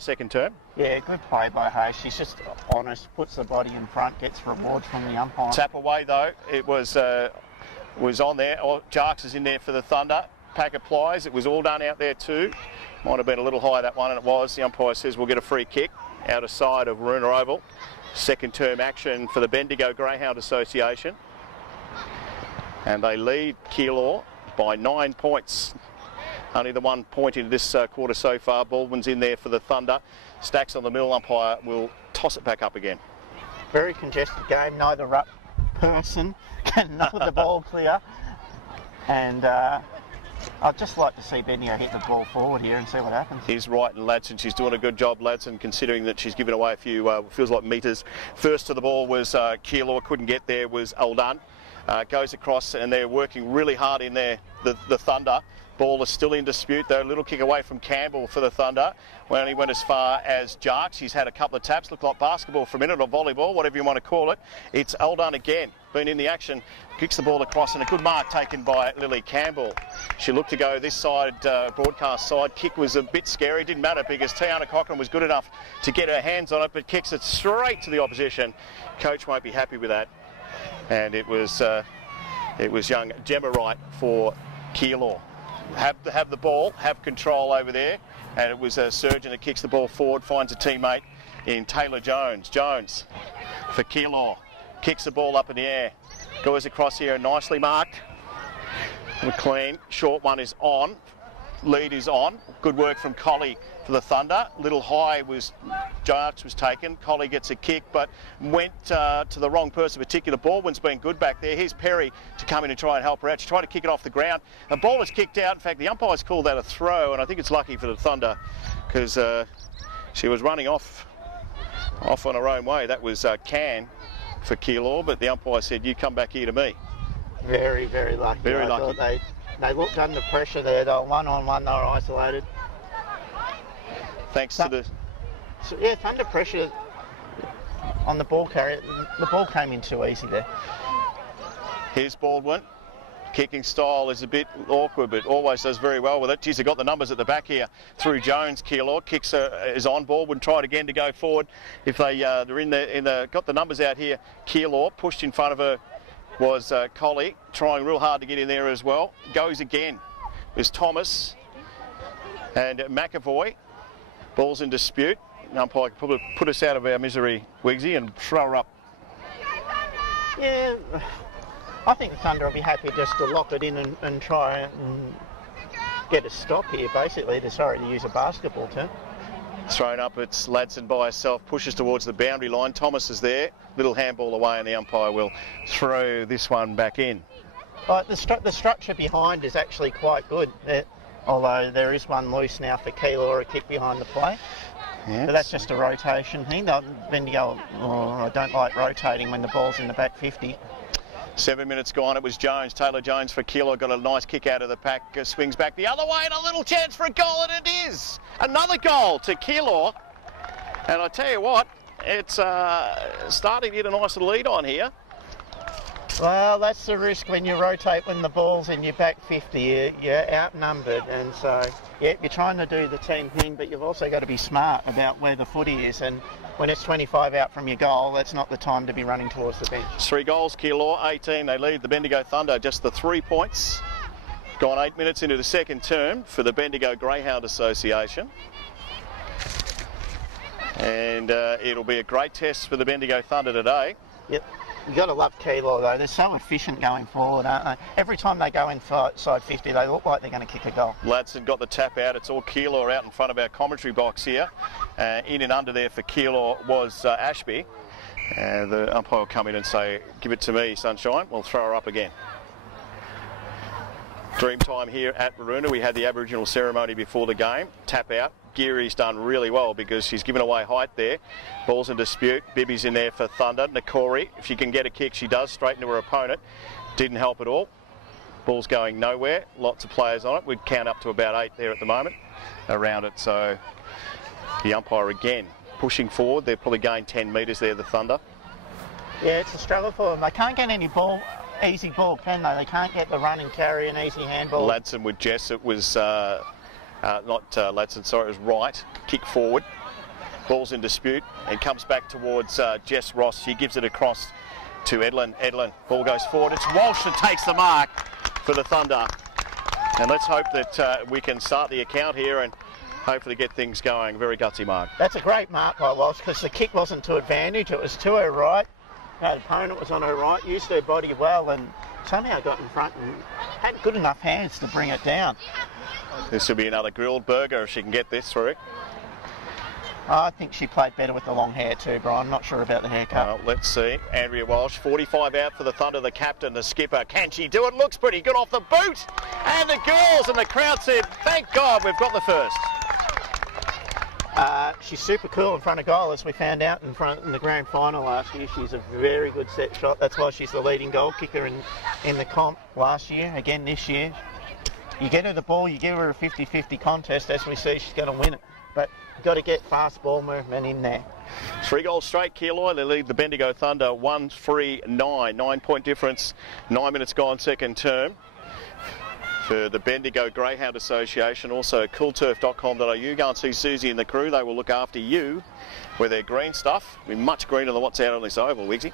second term. Yeah, good play by Hay. She's just honest, puts the body in front, gets rewards from the umpire. Tap away though, it was on there. Jarks is in there for the Thunder. Pack applies, it was all done out there too. Might have been a little high that one, and it was. The umpire says we'll get a free kick out of side of Weeroona Oval. Second term action for the Bendigo Greyhound Association. And they lead Keilor by 9 points. Only the 1 point into this quarter so far. Baldwin's in there for the Thunder. Stacks on the middle. Umpire will toss it back up again. Very congested game. Neither person can knock the ball clear. And I'd just like to see Bendigo hit the ball forward here and see what happens. He's right, and Ladson, she's doing a good job, Ladson, considering that she's given away a few, feels like metres. First to the ball was Keilor, couldn't get there, was Aldun. goes across, and they're working really hard in there, the Thunder. Ball is still in dispute, though. A little kick away from Campbell for the Thunder. Well, he went as far as Jarks. He's had a couple of taps, looked like basketball for a minute, or volleyball, whatever you want to call it. It's Eldon again, been in the action, kicks the ball across, and a good mark taken by Lily Campbell. She looked to go this side, broadcast side. Kick was a bit scary, didn't matter because Tiana Cochran was good enough to get her hands on it, but kicks it straight to the opposition. Coach won't be happy with that. And it was young Gemma Wright for Keilor. Have the ball, have control over there, and it was a surgeon that kicks the ball forward, finds a teammate in Taylor Jones. Jones for Keilor, kicks the ball up in the air, goes across here, nicely marked. McLean, short one is on, lead is on. Good work from Collie for the Thunder. Little high was Jarks was taken. Collie gets a kick, but went to the wrong person. Particular Baldwin's been good back there. Here's Perry to come in and try and help her out. She tried to kick it off the ground. The ball is kicked out. In fact, the umpire's called that a throw, and I think it's lucky for the Thunder because she was running off on her own way. That was Can for Keilor, but the umpire said, "You come back here to me." Very, very lucky. Very lucky. They looked under pressure there. They were one-on-one. They were isolated. Thanks to the... So, yeah, under pressure on the ball carrier. The ball came in too easy there. Here's Baldwin. Kicking style is a bit awkward, but always does very well with it. Geez, they got the numbers at the back here through Jones. Keilor kicks is on. Baldwin tried again to go forward. If they're got the numbers out here. Keilor pushed in front of her was Collie, trying real hard to get in there as well. Goes again. There's Thomas and McAvoy. Ball's in dispute. The umpire can probably put us out of our misery, Wigsy, and throw her up. Yeah, I think the Thunder will be happy just to lock it in and try and get a stop here, basically. To use a basketball term. Thrown up, it's Ladson by herself, pushes towards the boundary line. Thomas is there, little handball away, and the umpire will throw this one back in. The structure behind is actually quite good, although there is one loose now for Keilor, a kick behind the play. Yes. But that's just a rotation thing. Bendigo, I don't like rotating when the ball's in the back 50. 7 minutes gone. It was Jones, Taylor Jones for Keilor, got a nice kick out of the pack, swings back the other way, and a little chance for a goal, and it is another goal to Keilor. And I tell you what, it's starting to get a nice lead on here. Well, that's the risk when you rotate when the ball's in your back 50. You're outnumbered, and so yeah, you're trying to do the team thing, but you've also got to be smart about where the footy is. And when it's 25 out from your goal, that's not the time to be running towards the bench. 3 goals, Keilor, 18. They lead the Bendigo Thunder just the 3 points. Gone 8 minutes into the second term for the Bendigo Greyhound Association. And it'll be a great test for the Bendigo Thunder today. Yep. You've got to love Keilor, though. They're so efficient going forward, aren't they? Every time they go inside 50, they look like they're going to kick a goal. Ladson got the tap out. It's all Keilor out in front of our commentary box here. In and under there for Keilor was Ashby. The umpire will come in and say, "Give it to me, Sunshine." We'll throw her up again. Dream time here at Weeroona. We had the Aboriginal ceremony before the game. Tap out. Geary's done really well because she's given away height there. Ball's in dispute. Bibby's in there for Thunder. Nakori, if she can get a kick, she does, straight into her opponent. Didn't help at all. Ball's going nowhere. Lots of players on it. We'd count up to about 8 there at the moment around it. So the umpire again pushing forward. They've probably gained 10 metres there, the Thunder. Yeah, it's a struggle for them. They can't get any easy ball, can they? They can't get the run and carry an easy handball. Ladson with Jess, it was... not Ladson, sorry, it was Wright. Kick forward. Ball's in dispute and comes back towards Jess Ross. She gives it across to Edlin. Edlin, ball goes forward. It's Walsh that takes the mark for the Thunder. And let's hope that we can start the account here and hopefully get things going. Very gutsy mark. That's a great mark by Walsh because the kick wasn't to advantage. It was to her right. Her opponent was on her right, used her body well and somehow got in front and had good enough hands to bring it down. This will be another grilled burger if she can get this through. I think she played better with the long hair too, Brian. I'm not sure about the haircut. Let's see. Andrea Walsh, 45 out for the Thunder, the captain, the skipper. Can she do it? Looks pretty good off the boot. And the girls and the crowd said, thank God we've got the first. She's super cool in front of goal, as we found out in the grand final last year. She's a very good set shot. That's why she's the leading goal kicker in the comp last year. Again this year, you get her the ball, you give her a 50-50 contest. As we see, she's going to win it. But you've got to get fast ball movement in there. 3 goals straight, Keilor. They lead the Bendigo Thunder 1-3-9. 9-point difference. 9 minutes gone, second term. For the Bendigo Greyhound Association, also coolturf.com.au. Go and see Susie and the crew. They will look after you with their green stuff. It'll be much greener than what's out on this oval, Wiggsy.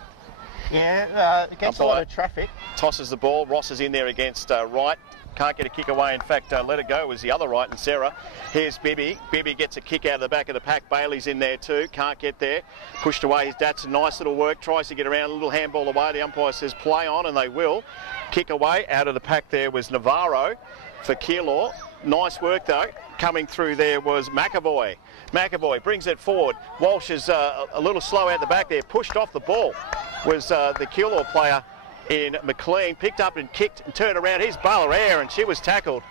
Yeah, it gets a lot of traffic. Tosses the ball. Ross is in there against Wright. Can't get a kick away. In fact, let it go was the other Wright and Sarah. Here's Bibby. Bibby gets a kick out of the back of the pack. Bailey's in there too. Can't get there. Pushed away. That's a nice little work. Tries to get around. A little handball away. The umpire says play on, and they will. Kick away. Out of the pack there was Navarro for Keilor. Nice work though. Coming through there was McAvoy. McAvoy brings it forward. Walsh is a little slow out the back there. Pushed off the ball was the Keilor player in McLean. Picked up and kicked and turned around. Here's Balair, and she was tackled.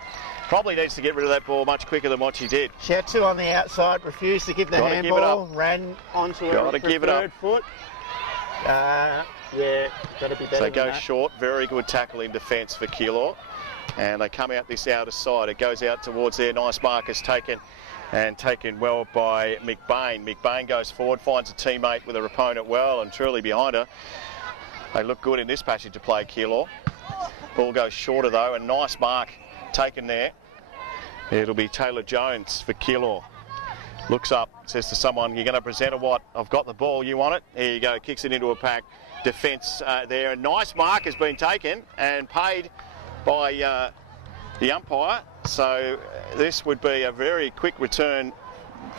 Probably needs to get rid of that ball much quicker than what she did. She had 2 on the outside, refused to give the handball, ran onto her preferred foot. Yeah, got to be better. So they go short. Very good tackle in defence for Keilor. And they come out this outer side. It goes out towards there. Nice mark is taken, and taken well by McBain. McBain goes forward, finds a teammate with her opponent well and truly behind her. They look good in this passage of play, Keilor. Ball goes shorter though, and nice mark taken there. It'll be Taylor Jones for Keilor. Looks up, says to someone, "You're going to present or what? I've got the ball, you want it?" Here you go, kicks it into a pack. Defence there. A nice mark has been taken and paid by the umpire. So this would be a very quick return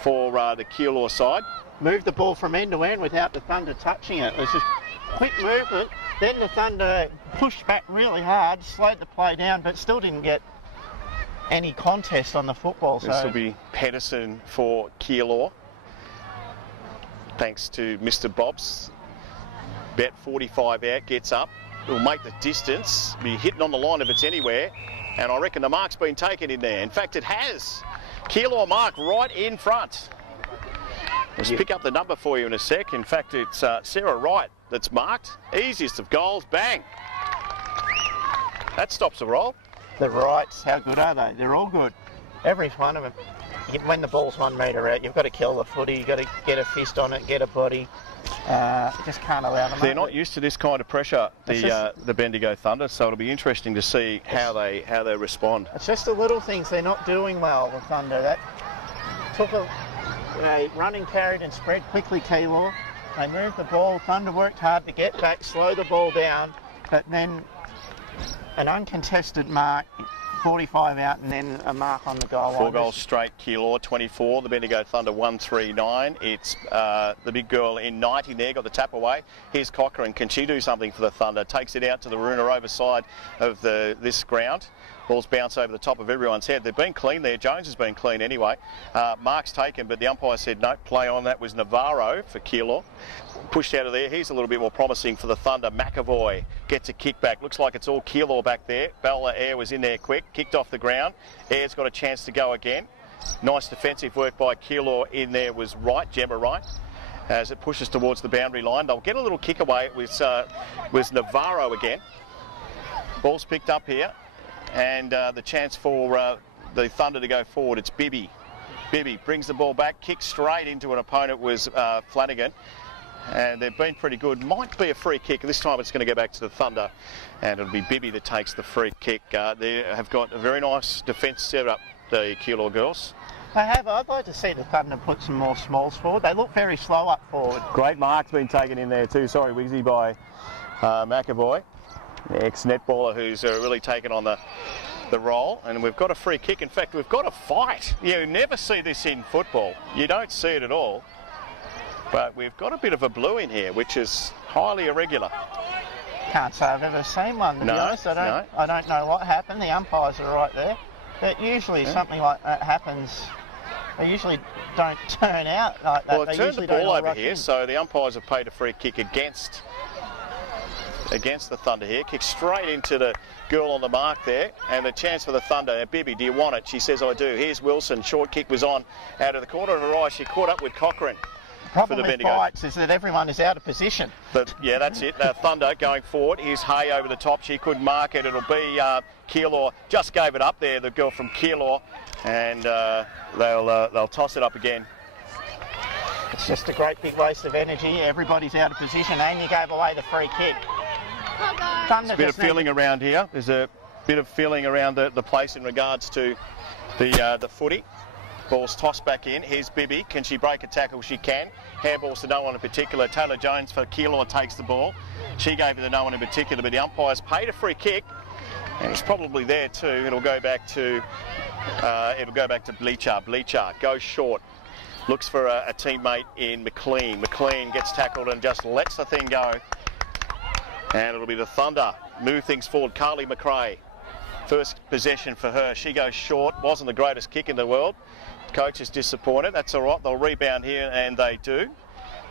for the Keilor side. Moved the ball from end to end without the Thunder touching it. It was just quick movement. Then the Thunder pushed back really hard, slowed the play down, but still didn't get any contest on the football. This will be Pedersen for Keilor. Thanks to Mr. Bob's. Bet 45 out, gets up. Will make the distance, be hitting on the line if it's anywhere. And I reckon the mark's been taken in there. In fact, it has. Keilor mark right in front. Let's pick up the number for you in a sec. In fact, it's Sarah Wright that's marked. Easiest of goals, bang. That stops the roll. The Wrights, how good are they? They're all good. Every one of them. When the ball's 1 metre out, you've got to kill the footy. You've got to get a fist on it, get a body. Just can't allow them. They're not used to this kind of pressure, the Bendigo Thunder, so it'll be interesting to see how they respond. It's just the little things they're not doing well, the Thunder. That took a running, carried and spread quickly, Keilor. They moved the ball. Thunder worked hard to get back, slow the ball down, but then an uncontested mark, 45 out, and then a mark on the goal line. 4 goals straight, Keilor 24, the Bendigo Thunder 139. It's the big girl in 90 there, got the tap away. Here's Cochrane, can she do something for the Thunder? Takes it out to the Weeroona overside of this ground. Balls bounce over the top of everyone's head. They've been clean there. Jones has been clean anyway. Mark's taken, but the umpire said no, play on. That was Navarro for Keilor. Pushed out of there. He's a little bit more promising for the Thunder. McAvoy gets a kick back. Looks like it's all Keilor back there. Bella Air was in there quick. Kicked off the ground. Air's got a chance to go again. Nice defensive work by Keilor in there was Wright, Gemma Wright. As it pushes towards the boundary line. They'll get a little kick away. It was Navarro again. Ball's picked up here. And the chance for the Thunder to go forward, it's Bibby. Bibby brings the ball back, kicks straight into an opponent, was Flanagan. And they've been pretty good. Might be a free kick. This time it's going to go back to the Thunder. And it'll be Bibby that takes the free kick. They have got a very nice defence set up, the Keilor girls. They have. I'd like to see the Thunder put some more smalls forward. They look very slow up forward. Great mark's been taken in there too. Sorry, Wiggsy, by McAvoy. The ex-netballer who's really taken on the role. And we've got a free kick. In fact, we've got a fight. You never see this in football. You don't see it at all. But we've got a bit of a blue in here, which is highly irregular. Can't say I've ever seen one, to be honest. I don't know what happened. The umpires are right there. But usually something like that happens, they usually don't turn out like that. Well, they've turned the ball over here, so the umpires have paid a free kick against against the Thunder here. Kicks straight into the girl on the mark there. And the chance for the Thunder. Now, Bibby, do you want it? She says, I do. Here's Wilson. Short kick was on out of the corner of her eye. She caught up with Cochrane. The problem with fights is that everyone is out of position. But yeah, that's it. Thunder going forward. Here's Hay over the top. She couldn't mark it. It'll be Keilor. Just gave it up there, the girl from Keilor. And they'll toss it up again. It's just a great big waste of energy. Everybody's out of position. Amy gave away the free kick. There's a bit of feeling around here. There's a bit of feeling around the place in regards to the footy. Ball's tossed back in. Here's Bibby. Can she break a tackle? She can. Handballs to no one in particular. Taylor Jones for Keilor takes the ball. She gave it to no one in particular, but the umpires paid a free kick, and it's probably there too. It'll go back to Bleacher. Bleacher goes short. Looks for a teammate in McLean. McLean gets tackled and just lets the thing go. And it'll be the Thunder. Move things forward. Carly McRae. First possession for her. She goes short. Wasn't the greatest kick in the world. Coach is disappointed. That's all right. They'll rebound here, and they do.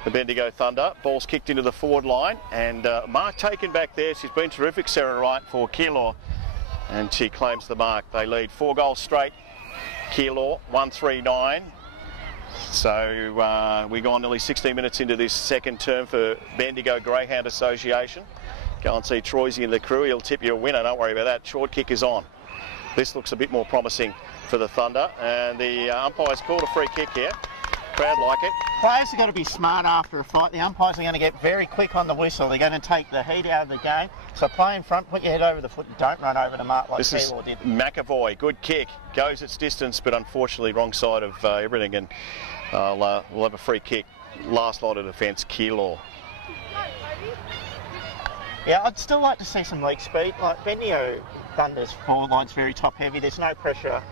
The Bendigo Thunder. Ball's kicked into the forward line. And mark taken back there. She's been terrific, Sarah Wright, for Keilor. And she claims the mark. They lead 4 goals straight. Keilor, 139. So we've gone nearly 16 minutes into this second term for Bendigo Greyhound Association. Go and see Troisy and the crew. He'll tip you a winner. Don't worry about that. Short kick is on. This looks a bit more promising for the Thunder. And the umpires called a free kick here. Crowd like it. Players have got to be smart after a fight. The umpires are going to get very quick on the whistle. They're going to take the heat out of the game. So play in front, put your head over the foot, and don't run over the mark like Keilor did. McAvoy, good kick. Goes its distance, but unfortunately wrong side of everything. And we'll have a free kick. Last line of defence, Keilor. Yeah, I'd still like to see some leg speed. Like Bendigo Thunder's forward line's very top heavy. There's no pressure.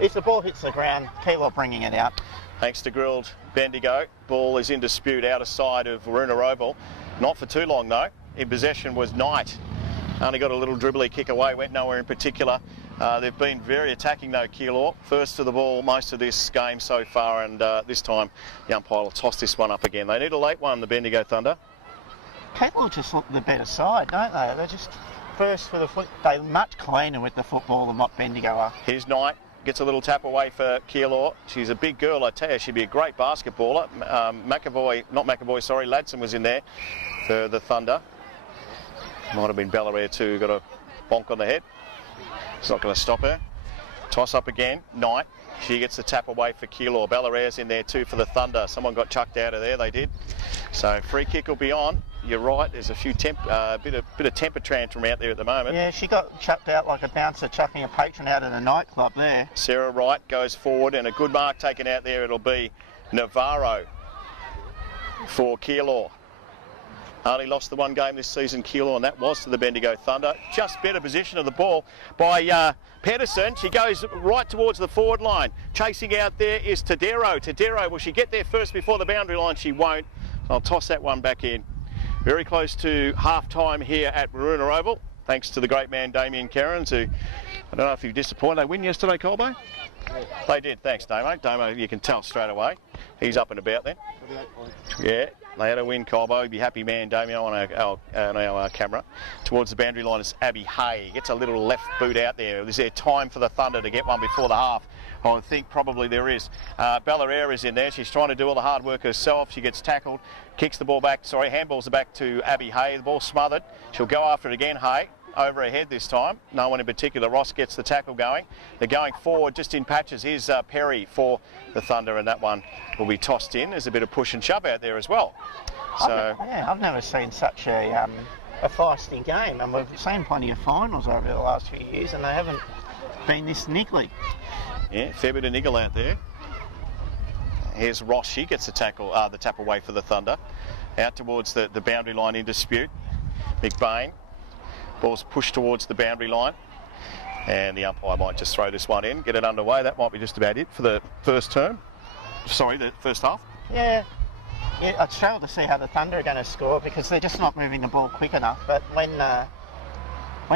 If the ball hits the ground, Keilor bringing it out. Thanks to grilled Bendigo. Ball is in dispute out of side of Weeroona Oval. Not for too long though. In possession was Knight. Only got a little dribbly kick away, went nowhere in particular. They've been very attacking though, Keilor. First to the ball most of this game so far, and this time the umpire will toss this one up again. They need a late one, the Bendigo Thunder. Keilor just look the better side, don't they? They're just first for the foot. They're much cleaner with the football than what Bendigo are. Here's Knight. Gets a little tap away for Keilor. She's a big girl, I tell you. She'd be a great basketballer. Ladson was in there for the Thunder. Might have been Bellaire too. Got a bonk on the head. It's not going to stop her. Toss up again. Knight. She gets the tap away for Keilor. Bellaire's in there too for the Thunder. Someone got chucked out of there. They did. So free kick will be on. You're right. There's a few bit of temper tantrum out there at the moment. Yeah, she got chucked out like a bouncer chucking a patron out of the nightclub there. Sarah Wright goes forward, and a good mark taken out there. It'll be Navarro for Keilor. Only lost the one game this season, Keilor, and that was to the Bendigo Thunder. Just better position of the ball by Pedersen. She goes right towards the forward line. Chasing out there is Tadero. Tadero, will she get there first before the boundary line? She won't. I'll toss that one back in. Very close to half-time here at Weeroona Oval, thanks to the great man Damien Kerrins, who, I don't know if you're disappointed. They win yesterday, Colbo? They did, thanks Damo. Damo, you can tell straight away. He's up and about then. Yeah, they had a win, Colbo. He'd be happy man, Damien, on our camera. Towards the boundary line is Abby Hay. Gets a little left boot out there. Is there time for the Thunder to get one before the half? I think probably there is. Bellaire is in there. She's trying to do all the hard work herself. She gets tackled, kicks the ball back. Sorry, handballs it back to Abby Hay. The ball smothered. She'll go after it again. Hay over her head this time. No one in particular. Ross gets the tackle going. They're going forward just in patches. Here's Perry for the Thunder, and that one will be tossed in. There's a bit of push and shove out there as well. So I've never seen such a feisty game, and we've seen plenty of finals over the last few years, and they haven't been this niggly. Yeah, fair bit of niggle out there. Here's Ross. She gets the tackle, the tap away for the Thunder. Out towards the boundary line in dispute. McBain. Ball's pushed towards the boundary line. And the umpire might just throw this one in, get it underway. That might be just about it for the first term. Sorry, the first half. Yeah, I'd struggle to see how the Thunder are going to score because they're just not moving the ball quick enough. But when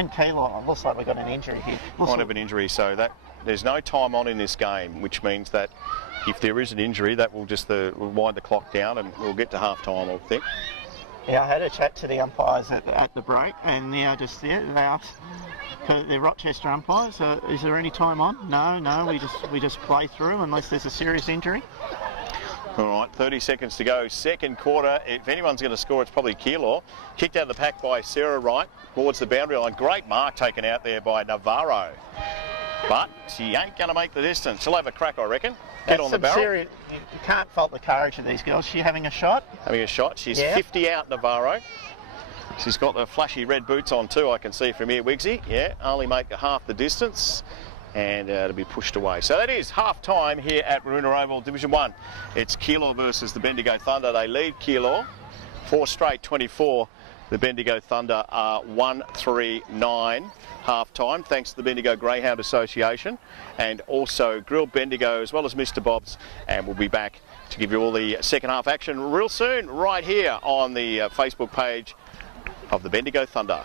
Keilor, looks like we've got an injury here. Might have an injury, so that there's no time on in this game, which means that if there is an injury, that will just we'll wind the clock down and we'll get to half time, I think. Yeah, I had a chat to the umpires at the break, and they asked, because they're Rochester umpires, is there any time on? No, we just play through unless there's a serious injury. All right, 30 seconds to go. Second quarter. If anyone's going to score, it's probably Keilor. Kicked out of the pack by Sarah Wright towards the boundary line. Great mark taken out there by Navarro. But she ain't going to make the distance. She'll have a crack, I reckon. Get on the barrel. You can't fault the courage of these girls. She having a shot? Having a shot. She's 50 out, Navarro. She's got the flashy red boots on too, I can see from here, Wigsy. Yeah, only make half the distance. And to be pushed away. So that is half time here at Weeroona Oval, Division 1. It's Keilor versus the Bendigo Thunder. They lead Keilor 4 straight 24. The Bendigo Thunder are 1-3-9 half time, thanks to the Bendigo Greyhound Association and also Grilled Bendigo as well as Mr. Bob's. And we'll be back to give you all the second half action real soon right here on the Facebook page of the Bendigo Thunder.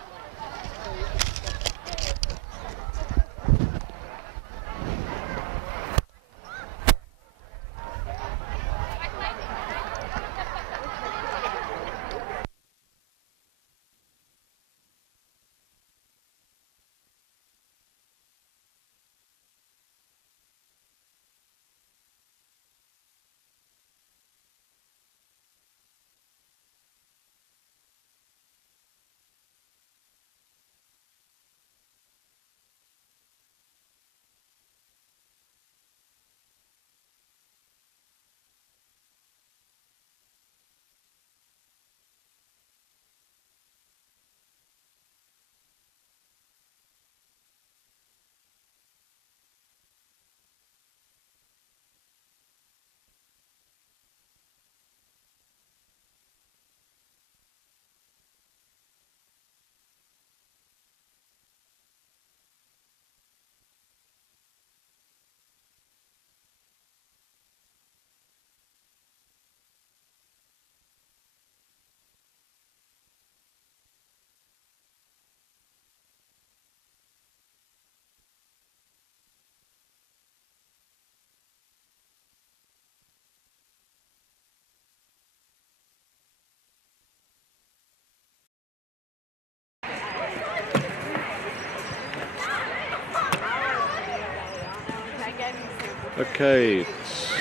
Okay, it's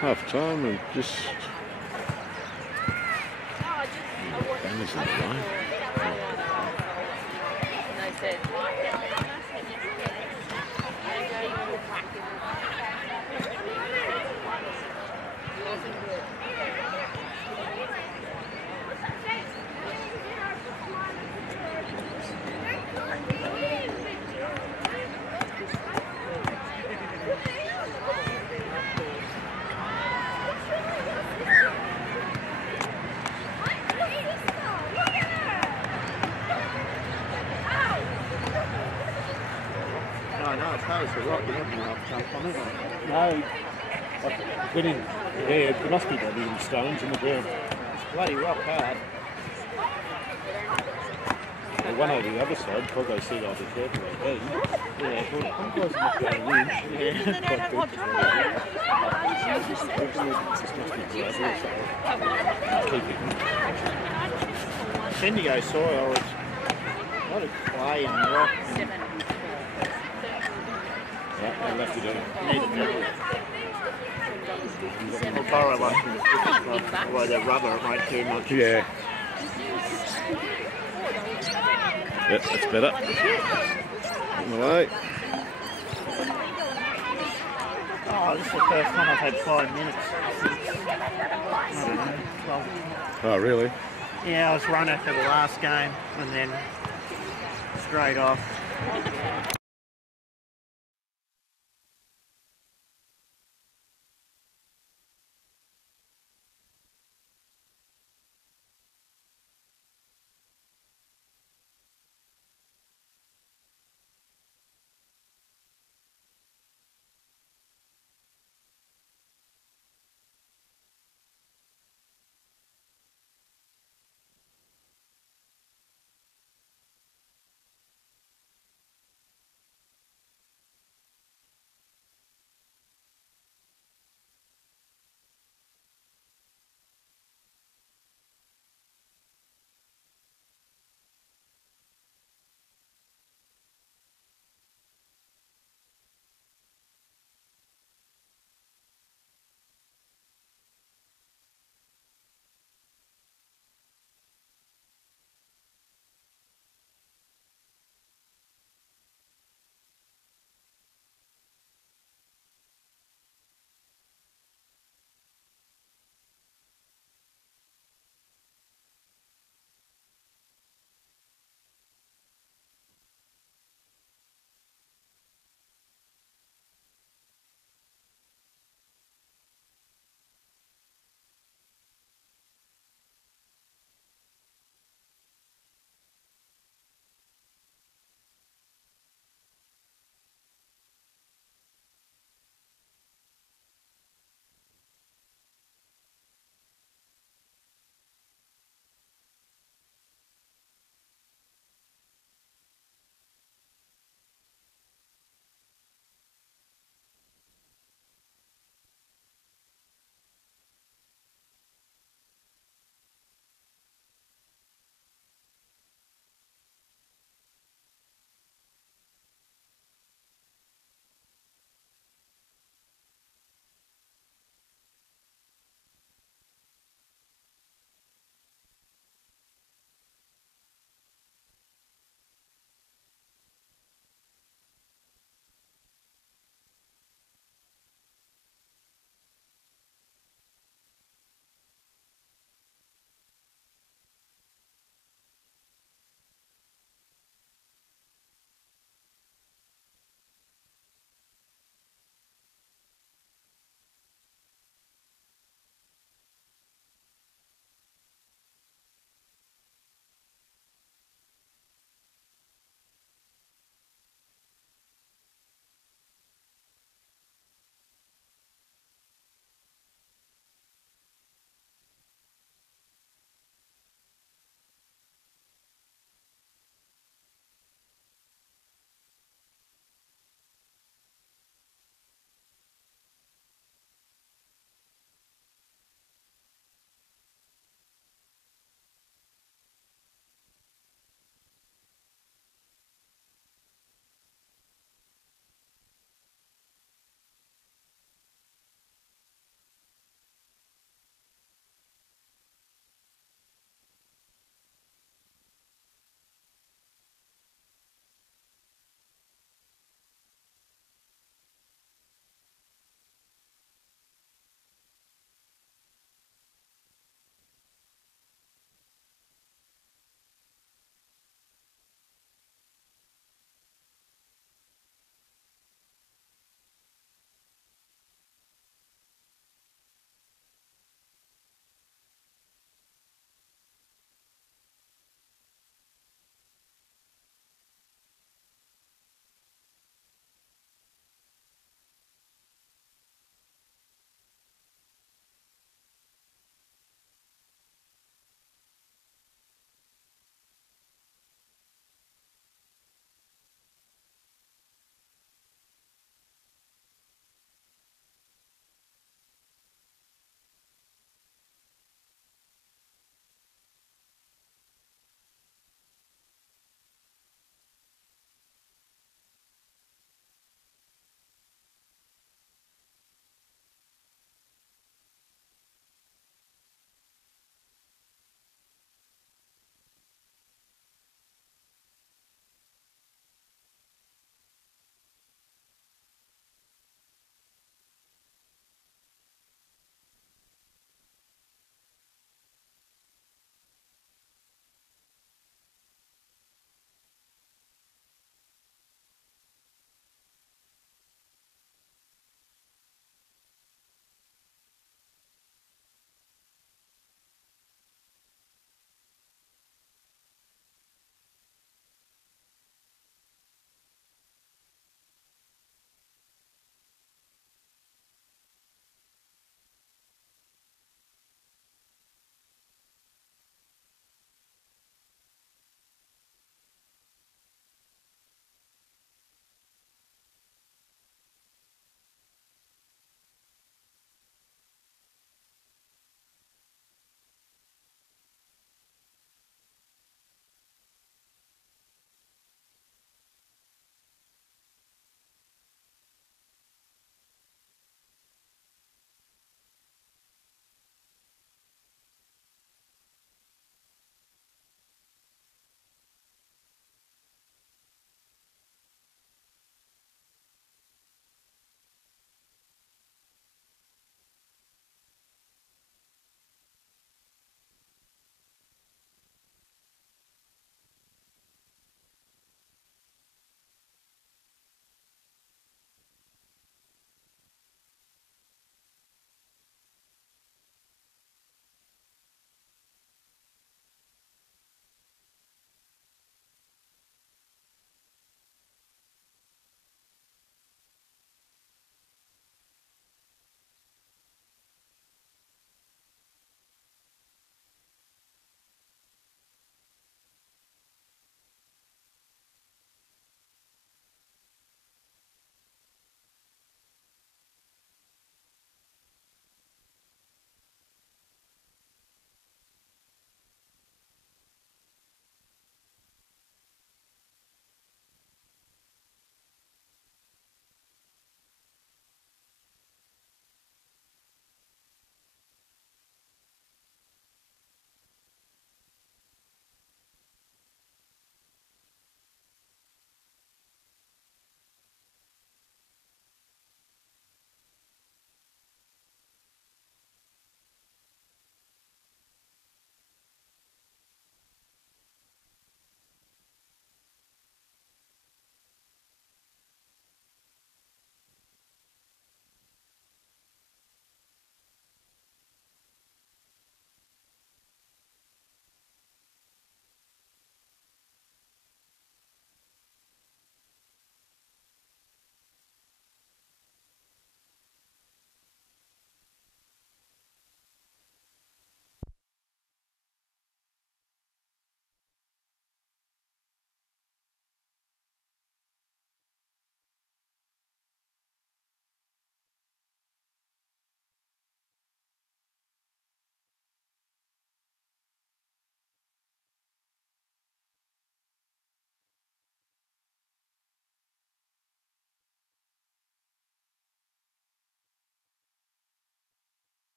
half time and just. Banners in the line. No, getting there, there must be some stones in the ground. It's bloody rock hard. The one over the other side, Coggo said I'll be careful like that. Yeah, I thought I'm close enough to an inch. This must be gravel or something. Keep it. Bendigo soil, it's a lot of clay and rock. Yeah, I'll have to do it. I'll borrow one from the fitness club. Although they're rubber, it won't do much. Yeah. Yep, that's better. On the way. Oh, this is the first time I've had 5 minutes. I don't know, 12. Oh, really? Yeah, I was run after the last game and then straight off.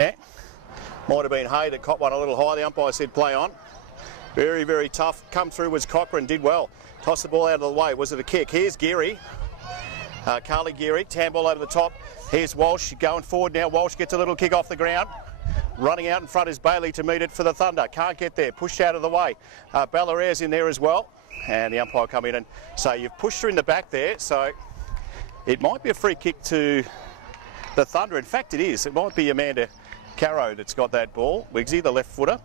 Yeah. Might have been Hay that caught one a little high. The umpire said play on. Very, very tough. Come through was Cochrane, did well. Tossed the ball out of the way. Was it a kick? Here's Geary. Carly Geary, handball over the top. Here's Walsh going forward now. Walsh gets a little kick off the ground. Running out in front is Bailey to meet it for the Thunder. Can't get there. Pushed out of the way. Ballarare's in there as well. And the umpire come in and say you've pushed her in the back there. So it might be a free kick to the Thunder. In fact, it is. It might be Amanda Caro that's got that ball. Wiggsy, the left footer.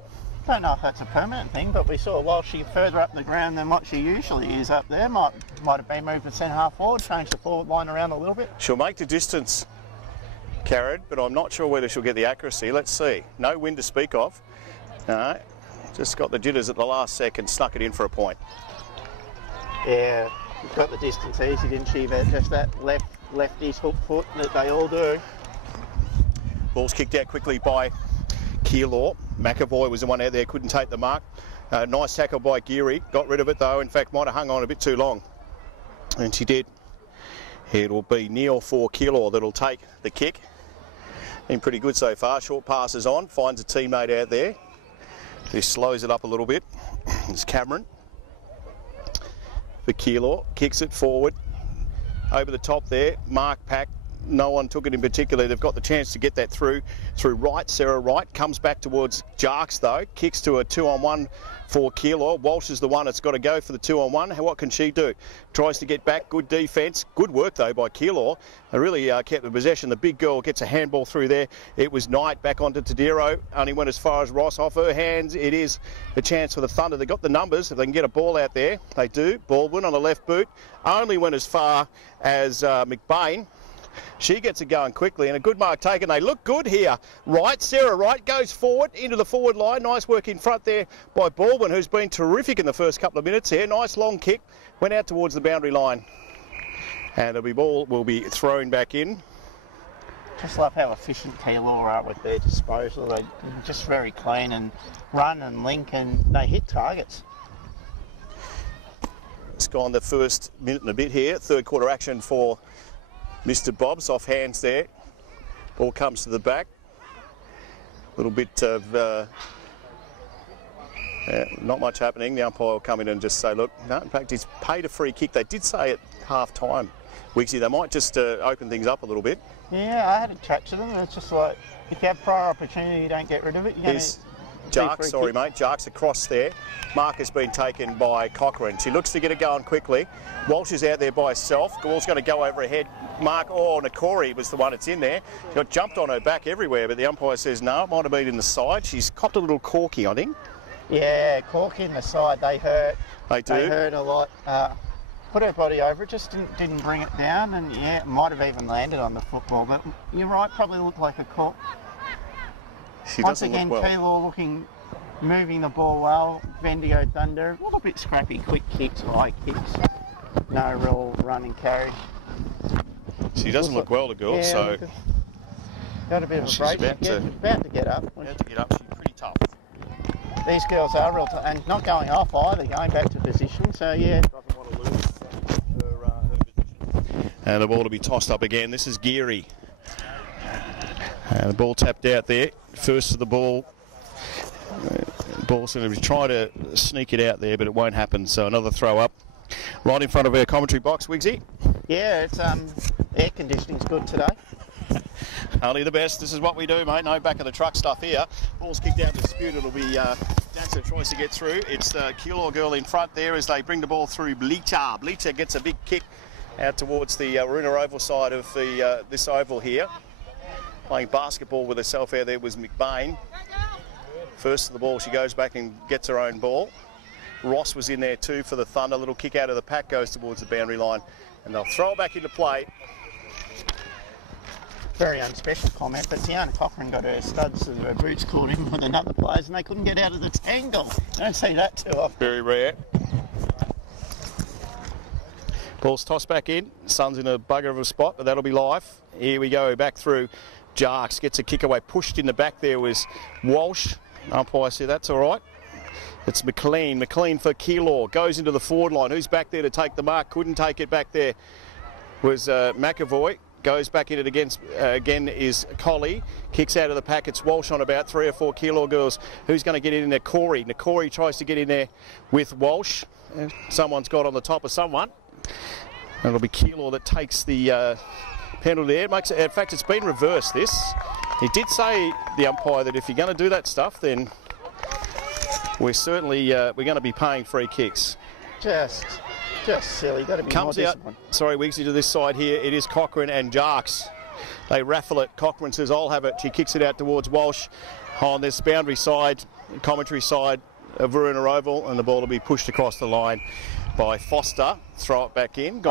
I don't know if that's a permanent thing, but we saw while she further up the ground than what she usually is up there. Might have been moved to centre half forward, changed the forward line around a little bit. She'll make the distance, Carrad, but I'm not sure whether she'll get the accuracy. Let's see. No wind to speak of. No, just got the jitters at the last second, snuck it in for a point. Yeah, got the distance easy, didn't she? But just that lefty's hook foot that they all do. Ball's kicked out quickly by Keilor. McAvoy was the one out there, couldn't take the mark. Nice tackle by Geary. Got rid of it though. In fact, might have hung on a bit too long. And she did. It will be Neil for Keilor that'll take the kick. Been pretty good so far. Short passes on. Finds a teammate out there. Who slows it up a little bit. It's Cameron. For Keilor. Kicks it forward. Over the top there. Mark Pack. No one took it in particular. They've got the chance to get that through Wright. Sarah Wright comes back towards Jarks though. Kicks to a 2-on-1 for Keilor. Walsh is the one that's got to go for the 2-on-1. What can she do? Tries to get back. Good defence. Good work though by Keilor. They really kept the possession. The big girl gets a handball through there. It was Knight back onto Tadero. Only went as far as Ross. Off her hands. It is a chance for the Thunder. They've got the numbers. If they can get a ball out there, they do. Baldwin on the left boot. Only went as far as McBain. She gets it going quickly and a good mark taken. They look good here. Wright, Sarah Wright goes forward into the forward line. Nice work in front there by Baldwin, who's been terrific in the first couple of minutes here. Nice long kick. Went out towards the boundary line. And the ball will be thrown back in. Just love how efficient Keilor are with their disposal. They're just very clean and run and link and they hit targets. It's gone the first minute and a bit here. Third quarter action for Mr. Bob's. Off hands there. Ball comes to the back. A little bit of not much happening. The umpire will come in and just say, look, no, in fact, he's paid a free kick. They did say at half time, Wiggsy, they might just open things up a little bit. Yeah, I had a chat to them. It's just like, if you have prior opportunity, you don't get rid of it. Jarks, sorry mate, Jarks across there. Mark has been taken by Cochrane. She looks to get it going quickly. Walsh is out there by herself. Ball's going to go over her head. Mark, Nakori was the one that's in there. She got jumped on her back everywhere, but the umpire says no, it might have been in the side. She's copped a little corky, I think. Yeah, corky in the side, they hurt. They do. They hurt a lot. Put her body over it, just didn't bring it down, and yeah, it might have even landed on the football, but you're right, probably looked like a cork. She Once doesn't again, look well. Keilor moving the ball well. Bendigo Thunder, a little bit scrappy, quick kicks, high kicks. No real run and carry. She doesn't look well, the girl, yeah, so... Got a bit of a She's break. about to get up. About to get up. She's pretty tough. These girls are real tough, and not going off either, going back to position, so yeah. Doesn't want to lose her position. And the ball to be tossed up again. This is Geary. And the ball tapped out there. First of the ball Ball's going to try to sneak it out there, but it won't happen. So another throw up right in front of our commentary box, Wigsy. Yeah, it's air conditioning's good today. Only the best. This is what we do, mate. No back of the truck stuff here. Ball's kicked out to dispute. It'll be Dancer tries to get through. It's the Keilor girl in front there as they bring the ball through Bleacher. Bleacher gets a big kick out towards the Weeroona oval side of the this oval here. Playing basketball with herself out there was McBain. First to the ball, she goes back and gets her own ball. Ross was in there too for the Thunder. Little kick out of the pack goes towards the boundary line, and they'll throw it back into play. Very unspecial comment, but Tiana Cochran got her studs of her boots caught in with another players and they couldn't get out of the tangle. I don't see that too often. Very rare. Ball's tossed back in. Sun's in a bugger of a spot, but that'll be life. Here we go, back through. Jarks gets a kick away. Pushed in the back there was Walsh. Umpire said that's all right. It's McLean. McLean for Keilor. Goes into the forward line. Who's back there to take the mark? Couldn't take it back there. Was McAvoy. Goes back in it again is Collie. Kicks out of the pack. It's Walsh on about 3 or 4 Keilor girls. Who's going to get in there? Corey. Corey tries to get in there with Walsh. Someone's got on the top of someone. And it'll be Keilor that takes the penalty there. In fact, it's been reversed, this. He did say, the umpire, that if you're going to do that stuff, then we're certainly we're going to be paying free kicks. Just silly. Got to be Comes more out, disciplined. sorry, Wigsy, to this side here. It is Cochran and Jarks. They raffle it. Cochran says, I'll have it. She kicks it out towards Walsh on this boundary side, commentary side of Weeroona Oval, and the ball will be pushed across the line by Foster. Throw it back in.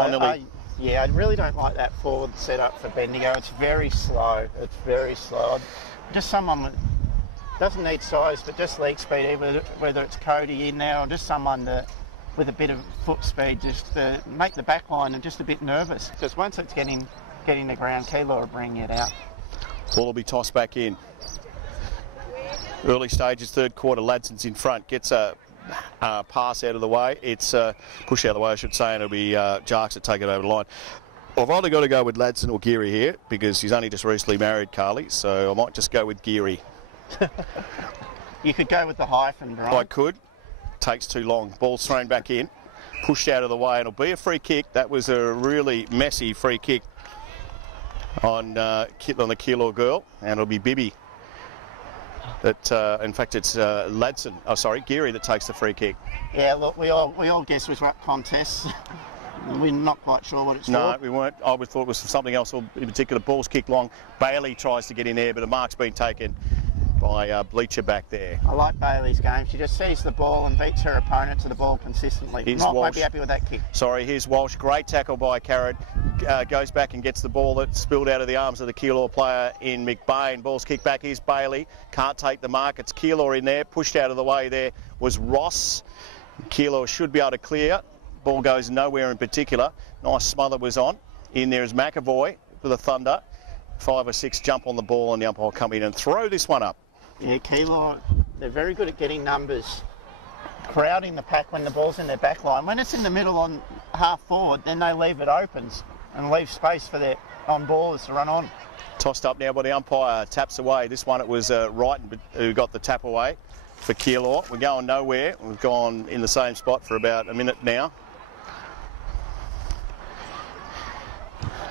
Yeah, I really don't like that forward setup for Bendigo. It's very slow. It's very slow. Just someone that doesn't need size, but just leg speed, whether it's Cody in there or just someone that with a bit of foot speed, just to make the back line and just a bit nervous. Because once it's getting the ground, Keilor will bring it out. Ball will be tossed back in. Early stages, third quarter, Ladson's in front. Gets a pass out of the way. It's push out of the way, I should say, and it'll be Jarks that take it over the line. I've either got to go with Ladson or Geary here because he's only just recently married, Carly, so I might just go with Geary. You could go with the hyphen, Brian. I could. Takes too long. Ball's thrown back in. Pushed out of the way. It'll be a free kick. That was a really messy free kick on the Keilor girl, and it'll be Bibby. In fact, it's Ladson. Oh, sorry, Geary that takes the free kick. Yeah, look, we all guess it was rap contests. We're not quite sure what it's for. No, we weren't. I would thought it was something else, or in particular, ball's kicked long. Bailey tries to get in there, but a mark's been taken by Bleacher back there. I like Bailey's game. She just sees the ball and beats her opponent to the ball consistently. Won't be happy with that kick. Sorry, here's Walsh. Great tackle by Carrot. Goes back and gets the ball that spilled out of the arms of the Keilor player in McBain. Ball's kicked back. Here's Bailey. Can't take the mark. It's Keilor in there. Pushed out of the way there was Ross. Keilor should be able to clear. Ball goes nowhere in particular. Nice smother was on. In there is McAvoy for the Thunder. 5 or 6 jump on the ball and the umpire will come in and throw this one up. Yeah, Keilor, they're very good at getting numbers, crowding the pack when the ball's in their back line. When it's in the middle on half forward, then they leave it open and leave space for their on-ballers to run on. Tossed up now by the umpire, taps away. This one it was Wright who got the tap away for Keilor. We're going nowhere. We've gone in the same spot for about a minute now.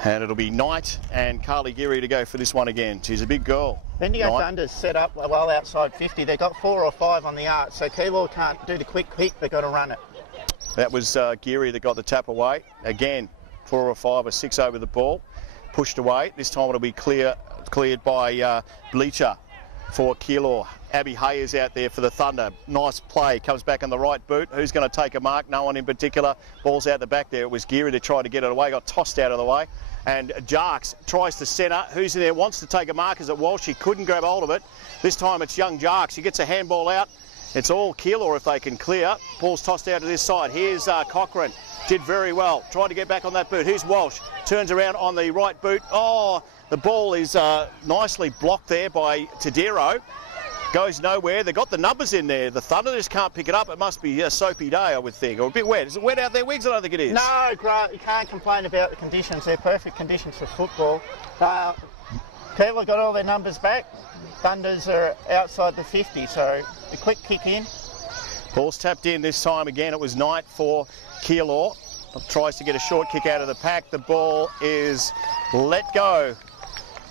And it'll be Knight and Carly Geary to go for this one again. She's a big girl. Bendigo Thunder's set up well outside 50. They've got 4 or 5 on the arc, so Keilor can't do the quick kick. They've got to run it. That was Geary that got the tap away. Again, 4 or 5 or 6 over the ball. Pushed away. This time it'll be cleared by Bleacher for Keilor. Abby Hay is out there for the Thunder. Nice play. Comes back on the right boot. Who's going to take a mark? No one in particular. Ball's out the back there. It was Geary that tried to get it away. Got tossed out of the way. And Jarks tries to centre. Who's in there? Wants to take a mark. Is it Walsh? He couldn't grab hold of it. This time it's young Jarks. He gets a handball out. It's all Keilor if they can clear. Ball's tossed out to this side. Here's Cochran. Did very well. Tried to get back on that boot. Here's Walsh. Turns around on the right boot. Oh, the ball is nicely blocked there by Tadero. Goes nowhere. They've got the numbers in there. The Thunder just can't pick it up. It must be a soapy day, I would think, or a bit wet. Is it wet out there, Wiggs? I don't think it is. No, Grant, you can't complain about the conditions. They're perfect conditions for football. Keilor got all their numbers back. Thunders are outside the 50, so a quick kick in. Ball's tapped in this time again. It was Knight for Keilor. Tries to get a short kick out of the pack. The ball is let go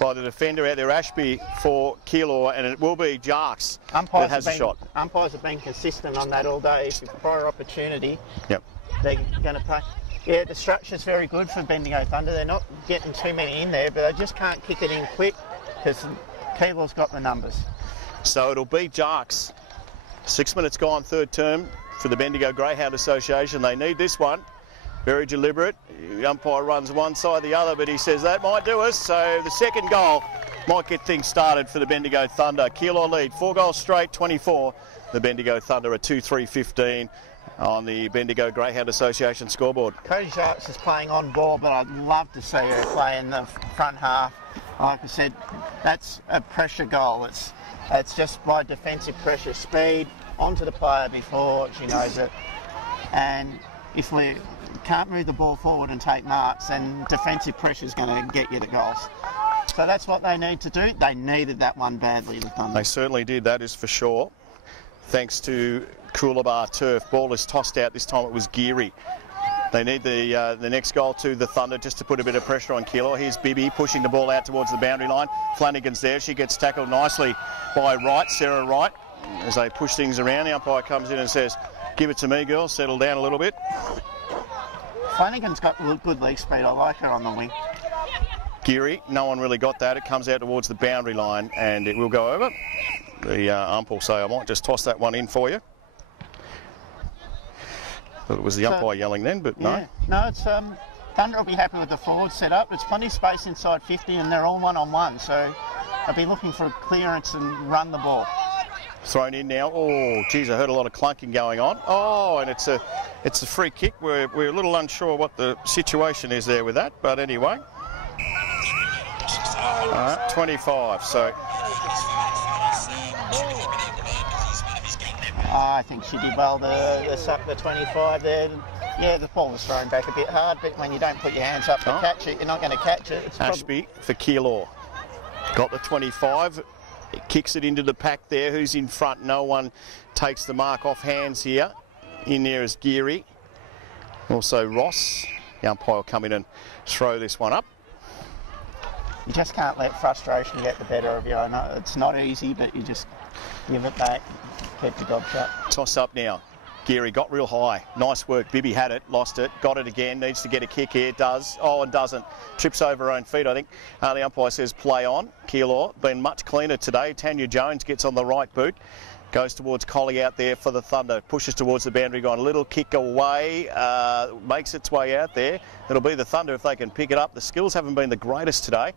by the defender out there, Ashby, for Keilor, and it will be Jarks that has a shot. Umpires have been consistent on that all day. If you prior opportunity, Yep. they're going to play. Yeah, the structure's very good for Bendigo Thunder. They're not getting too many in there, but they just can't kick it in quick because Keilor's got the numbers. So it'll be Jarks. 6 minutes gone, third term for the Bendigo Greyhound Association. They need this one. Very deliberate. The umpire runs one side, the other, but he says that might do us. So the second goal might get things started for the Bendigo Thunder. Keilor lead, 4 goals straight, 24. The Bendigo Thunder are 2-3-15 on the Bendigo Greyhound Association scoreboard. Cody Jarks is playing on ball, but I'd love to see her play in the front half. Like I said, that's a pressure goal. It's just by defensive pressure, speed onto the player before she knows it. And if we can't move the ball forward and take marks, then defensive pressure is going to get you the goals. So that's what they need to do. They needed that one badly, the Thunder. They certainly did, that is for sure. Thanks to Coolabah turf. Ball is tossed out. This time it was Geary. They need the next goal to the Thunder just to put a bit of pressure on Keilor. Here's Bibby pushing the ball out towards the boundary line. Flanagan's there. She gets tackled nicely by Wright, Sarah Wright. As they push things around, the umpire comes in and says, "Give it to me, girls. Settle down a little bit." Flanagan's got good leg speed. I like her on the wing. Geary, no one really got that. It comes out towards the boundary line and it will go over. The ump will say, "I might just toss that one in for you." Well, it was the umpire yelling then, but no. Yeah. No, it's Thunder will be happy with the forward setup. There's plenty of space inside 50 and they're all one-on-one, so they'll be looking for a clearance and run the ball. Thrown in now. Oh, geez, I heard a lot of clunking going on. Oh, and it's a free kick. We're a little unsure what the situation is there with that, but anyway. 25, so... I think she did well to suck the 25 there. Yeah, the ball was thrown back a bit hard, but when you don't put your hands up to catch it, you're not going to catch it. It's Ashby for Keilor. Got the 25. It kicks it into the pack there. Who's in front? No one takes the mark off hands here. In there is Geary. Also Ross. The umpire will come in and throw this one up. You just can't let frustration get the better of you. I know it's not easy, but you just give it back, keep the gob shut. Toss up now. Geary got real high. Nice work. Bibby had it, lost it, got it again. Needs to get a kick here. Does. Oh, and doesn't. Trips over her own feet, I think. The umpire says play on. Keilor been much cleaner today. Tanya Jones gets on the right boot. Goes towards Collie out there for the Thunder. Pushes towards the boundary line. A little kick away. Makes its way out there. It'll be the Thunder if they can pick it up. The skills haven't been the greatest today.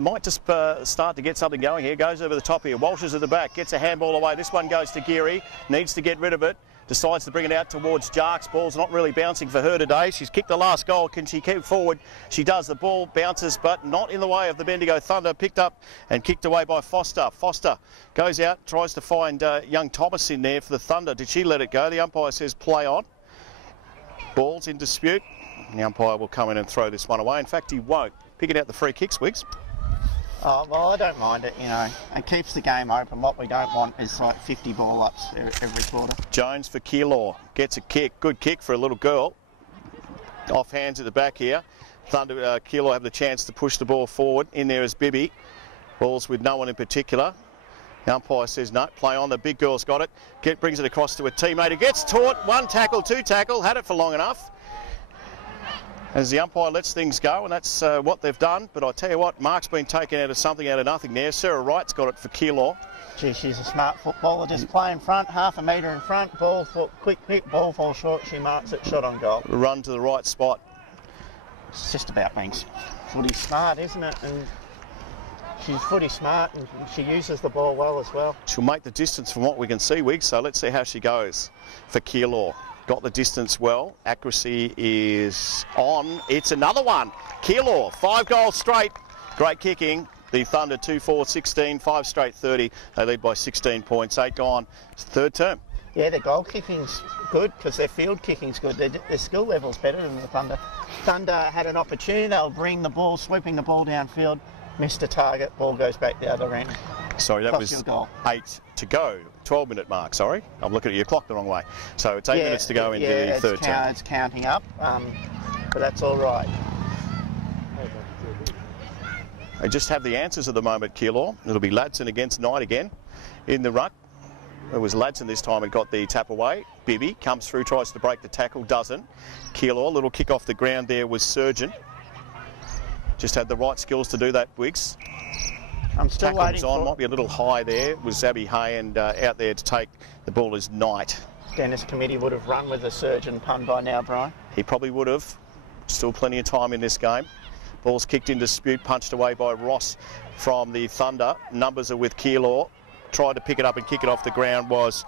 Might just start to get something going here. Goes over the top here. Walsh is at the back. Gets a handball away. This one goes to Geary. Needs to get rid of it. Decides to bring it out towards Jarks. Ball's not really bouncing for her today. She's kicked the last goal. Can she keep forward? She does. The ball bounces, but not in the way of the Bendigo Thunder. Picked up and kicked away by Foster. Foster goes out, tries to find young Thomas in there for the Thunder. Did she let it go? The umpire says play on. Ball's in dispute. The umpire will come in and throw this one away. In fact, he won't. Picking out the free kicks, Wiggs. Oh, well, I don't mind it, you know. It keeps the game open. What we don't want is like 50 ball-ups every quarter. Jones for Keilor. Gets a kick. Good kick for a little girl. Off hands at the back here. Thunder, Keilor have the chance to push the ball forward. In there is Bibby. Ball's with no one in particular. The umpire says no, play on. The big girl's got it. Brings it across to a teammate who gets taught. 1 tackle, 2 tackle. Had it for long enough. As the umpire lets things go, and that's what they've done. But I tell you what, Mark's been taken out of something out of nothing there. Sarah Wright's got it for Keilor. Gee, she's a smart footballer. Just play in front, half a metre in front, ball, quick hit, ball falls short, she marks it, shot on goal. Run to the right spot. It's just about being footy smart, isn't it? And she's footy smart and she uses the ball well as well. She'll make the distance from what we can see, Wiggs, so let's see how she goes for Keilor. Got the distance well. Accuracy is on. It's another one. Keilor, 5 goals straight. Great kicking. The Thunder 2-4-16, 5 straight 30. They lead by 16 points. 8 gone. It's the third term. Yeah, their goal kicking's good because their field kicking's good. Their skill level's better than the Thunder. Thunder had an opportunity. They'll bring the ball, sweeping the ball downfield. Missed a target. Ball goes back the other end. Sorry, that was 8 to go. 12-minute mark, sorry. I'm looking at your clock the wrong way. So it's 8 minutes to go into the third term. It's counting up, but that's all right. They just have the answers at the moment, Keilor. It'll be Ladson against Knight again in the ruck. It was Ladson this time and got the tap away. Bibby comes through, tries to break the tackle, doesn't. Keilor, little kick off the ground there was Surgeon. Just had the right skills to do that, Wiggs. I'm still Tackle waiting was on, for... might be a little high there. Was Abby Hay, and out there to take the ball is Knight. Dennis Committee would have run with the Surgeon pun by now, Brian. He probably would have. Still plenty of time in this game. Ball's kicked in dispute, punched away by Ross from the Thunder. Numbers are with Keilor. Tried to pick it up and kick it off the ground was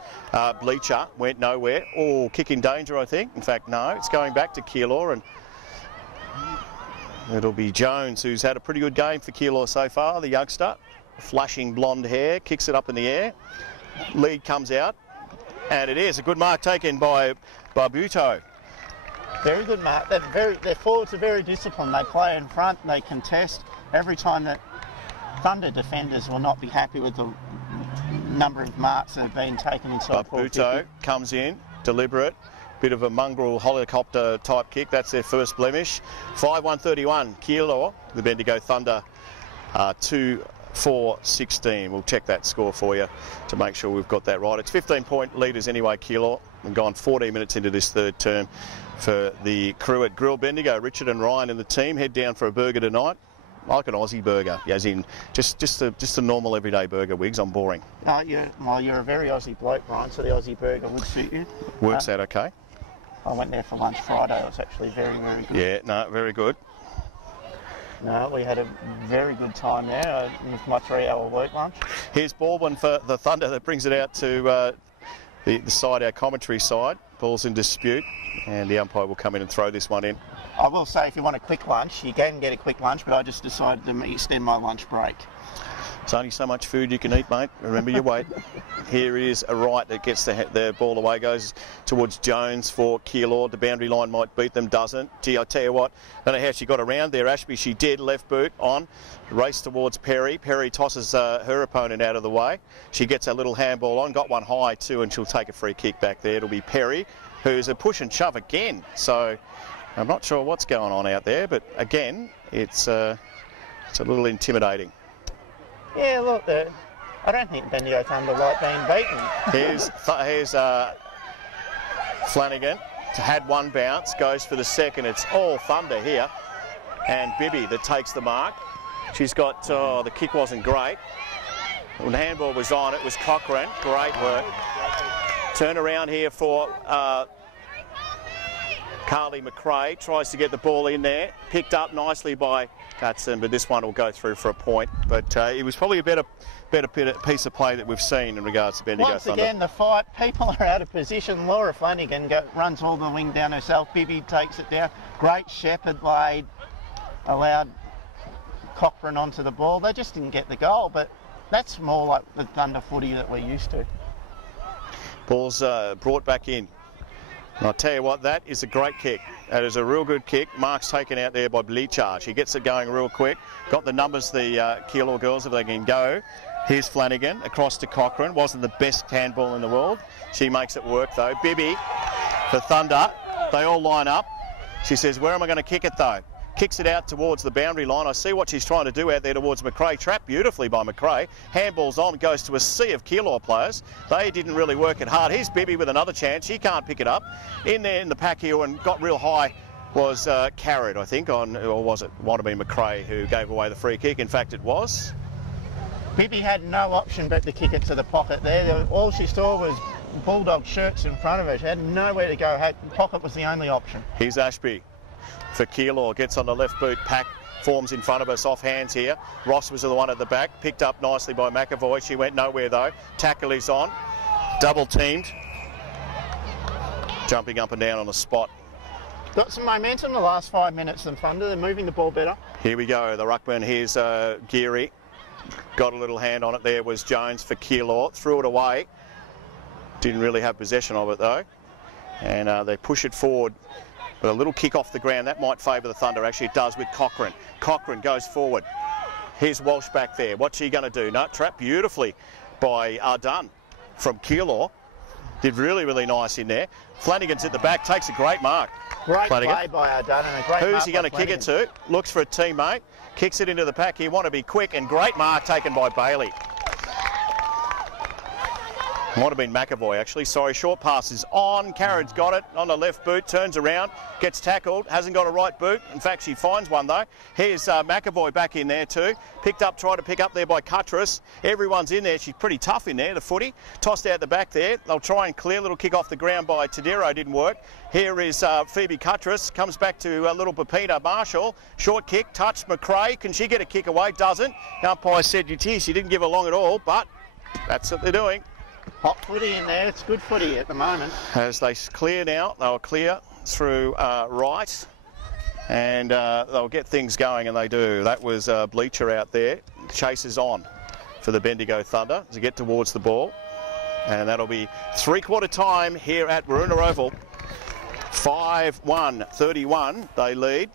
Bleacher. Went nowhere. Oh, kick in danger, I think. In fact, no. It's going back to Keilor, and it'll be Jones, who's had a pretty good game for Keilor so far, the youngster. Flashing blonde hair, kicks it up in the air. Lead comes out, and it is a good mark taken by Barbuto. Very good mark. Their forwards are very disciplined. They play in front, they contest. Every time that Thunder defenders will not be happy with the number of marks that have been taken inside. Barbuto comes in, deliberate. Bit of a mongrel helicopter type kick. That's their first blemish. 5-1-31. Keilor, the Bendigo Thunder, 2-4-16. We'll check that score for you to make sure we've got that right. It's 15-point leaders anyway, Keilor. We've gone 14 minutes into this third term for the crew at Grill Bendigo. Richard and Ryan and the team head down for a burger tonight. Like an Aussie burger, as in just a normal everyday burger, Wiggs. I'm boring. You're a very Aussie bloke, Brian, so the Aussie burger would suit you. Works out okay. I went there for lunch Friday. It was actually very, very good. Yeah, no, very good. No, we had a very good time there with my 3-hour work lunch. Here's Baldwin for the Thunder that brings it out to the side, our commentary side. Ball's in dispute, and the umpire will come in and throw this one in. I will say, if you want a quick lunch, you can get a quick lunch, but I just decided to extend my lunch break. There's only so much food you can eat, mate. Remember your weight. Here is a right that gets the ball away, goes towards Jones for Keilor. The boundary line might beat them, doesn't. Gee, I tell you what, I don't know how she got around there, Ashby. She did, left boot on, race towards Perry. Perry tosses her opponent out of the way. She gets a little handball on, got one high too, and she'll take a free kick back there. It'll be Perry, who's a push and shove again. So I'm not sure what's going on out there, but again, it's a little intimidating. Yeah, look, I don't think Bendigo Thunder like being beaten. Here's Flanagan. Had one bounce, goes for the second. It's all Thunder here. And Bibby that takes the mark. She's got, the kick wasn't great. When the handball was on, it was Cochrane. Great work. Turn around here for Carly McRae. Tries to get the ball in there. Picked up nicely by Hudson, but this one will go through for a point. But it was probably a better piece of play that we've seen in regards to Bendigo Once Thunder. again, the fight, people are out of position. Laura Flanagan runs all the wing down herself. Bibby takes it down. Great shepherd laid, allowed Cochrane onto the ball. They just didn't get the goal, but that's more like the Thunder footy that we're used to. Ball's brought back in. And I'll tell you what, that is a great kick. That is a real good kick. Mark's taken out there by Bleacher. He gets it going real quick. Got the numbers, the Keilor girls, if they can go. Here's Flanagan across to Cochrane. Wasn't the best handball in the world. She makes it work though. Bibby for Thunder. They all line up. She says, where am I going to kick it though? Kicks it out towards the boundary line. I see what she's trying to do out there towards McRae. Trapped beautifully by McRae. Handball's on, goes to a sea of Keilor players. They didn't really work it hard. Here's Bibby with another chance. She can't pick it up. In there in the pack here and got real high was Carrot, I think, or was it? Might have been McRae who gave away the free kick. In fact, it was. Bibby had no option but to kick it to the pocket there. All she saw was Bulldog shirts in front of her. She had nowhere to go. Pocket was the only option. Here's Ashby for Keilor, gets on the left boot, pack forms in front of us, off hands here. Ross was the one at the back, picked up nicely by McAvoy. She went nowhere though. Tackle is on, double teamed, jumping up and down on the spot. Got some momentum the last 5 minutes in Thunder. They're moving the ball better. Here we go, the ruckman. Here's Geary. Got a little hand on it there, was Jones for Keilor. Threw it away. Didn't really have possession of it though. And they push it forward. But a little kick off the ground, that might favour the Thunder. Actually, it does with Cochrane. Cochrane goes forward. Here's Walsh back there. What's she going to do? No, trapped beautifully by Ardun. from Keilor. Did really, really nice in there. Flanagan's at the back, takes a great mark. Great Flanagan. play by O'Donnell. And a great Who's mark he by going to kick it Flanagan. to? Looks for a teammate. Kicks it into the pack here. Want to be quick, and great mark taken by Bailey. Might have been McAvoy, actually. Sorry, short pass is on. Carrad's got it on the left boot, turns around, gets tackled, hasn't got a right boot. In fact, she finds one, though. Here's McAvoy back in there, too. Tried to pick up there by Cuttress. Everyone's in there. She's pretty tough in there, the footy. Tossed out the back there. They'll try and clear. Little kick off the ground by Tadero. Didn't work. Here is Phoebe Cuttress. Comes back to little Pepita Marshall. Short kick, touch McRae. Can she get a kick away? Doesn't. The umpire said, she didn't give her long at all, but that's what they're doing. Hot footy in there. It's good footy at the moment. As they clear now, they'll clear through right, and they'll get things going, and they do. That was Bleacher out there. Chase is on for the Bendigo Thunder to get towards the ball, and that'll be three-quarter time here at Weeroona Oval. 5-1, 31, they lead.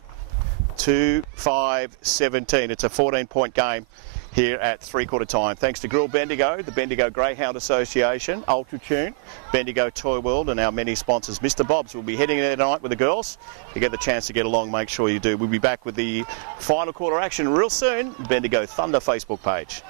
2-5-17. It's a 14-point game here at three-quarter time. Thanks to Grill Bendigo, the Bendigo Greyhound Association, Ultratune, Bendigo Toy World, and our many sponsors. Mr. Bob's will be heading there tonight with the girls. If you get the chance to get along, make sure you do. We'll be back with the final quarter action real soon. Bendigo Thunder Facebook page.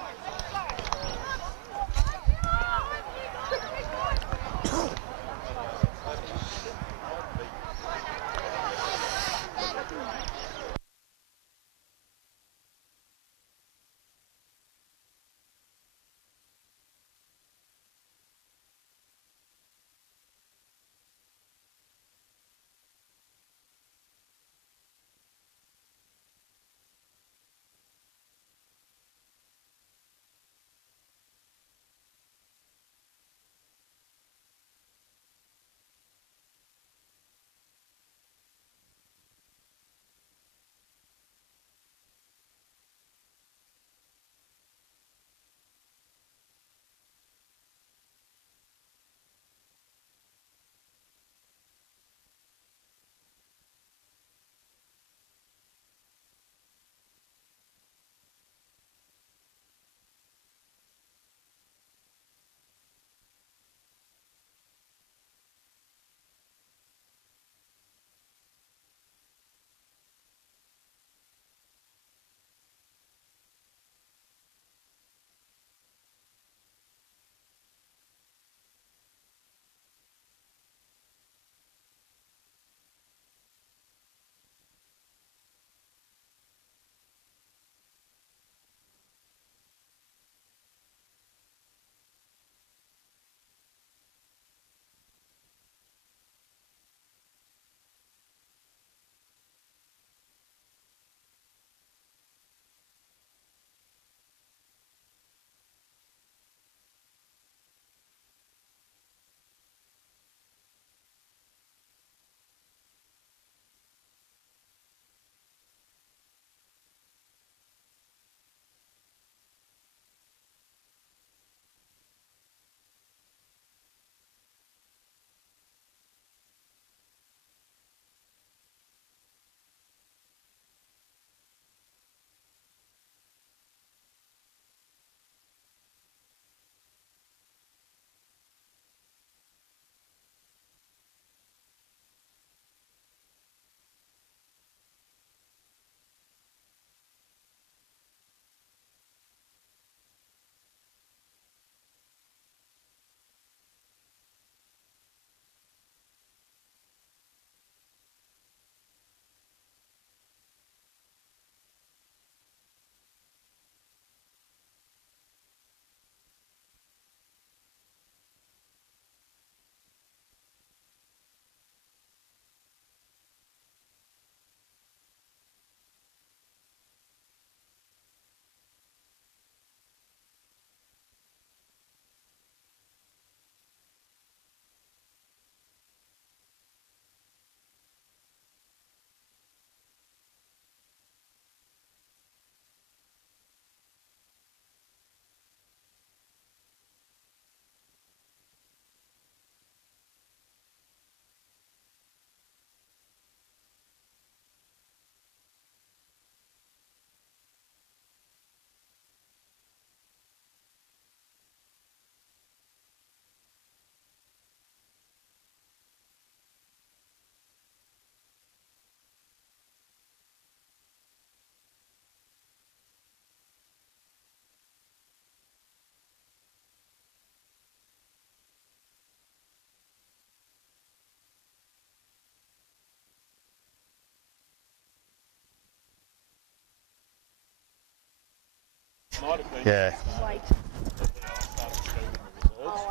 Yeah.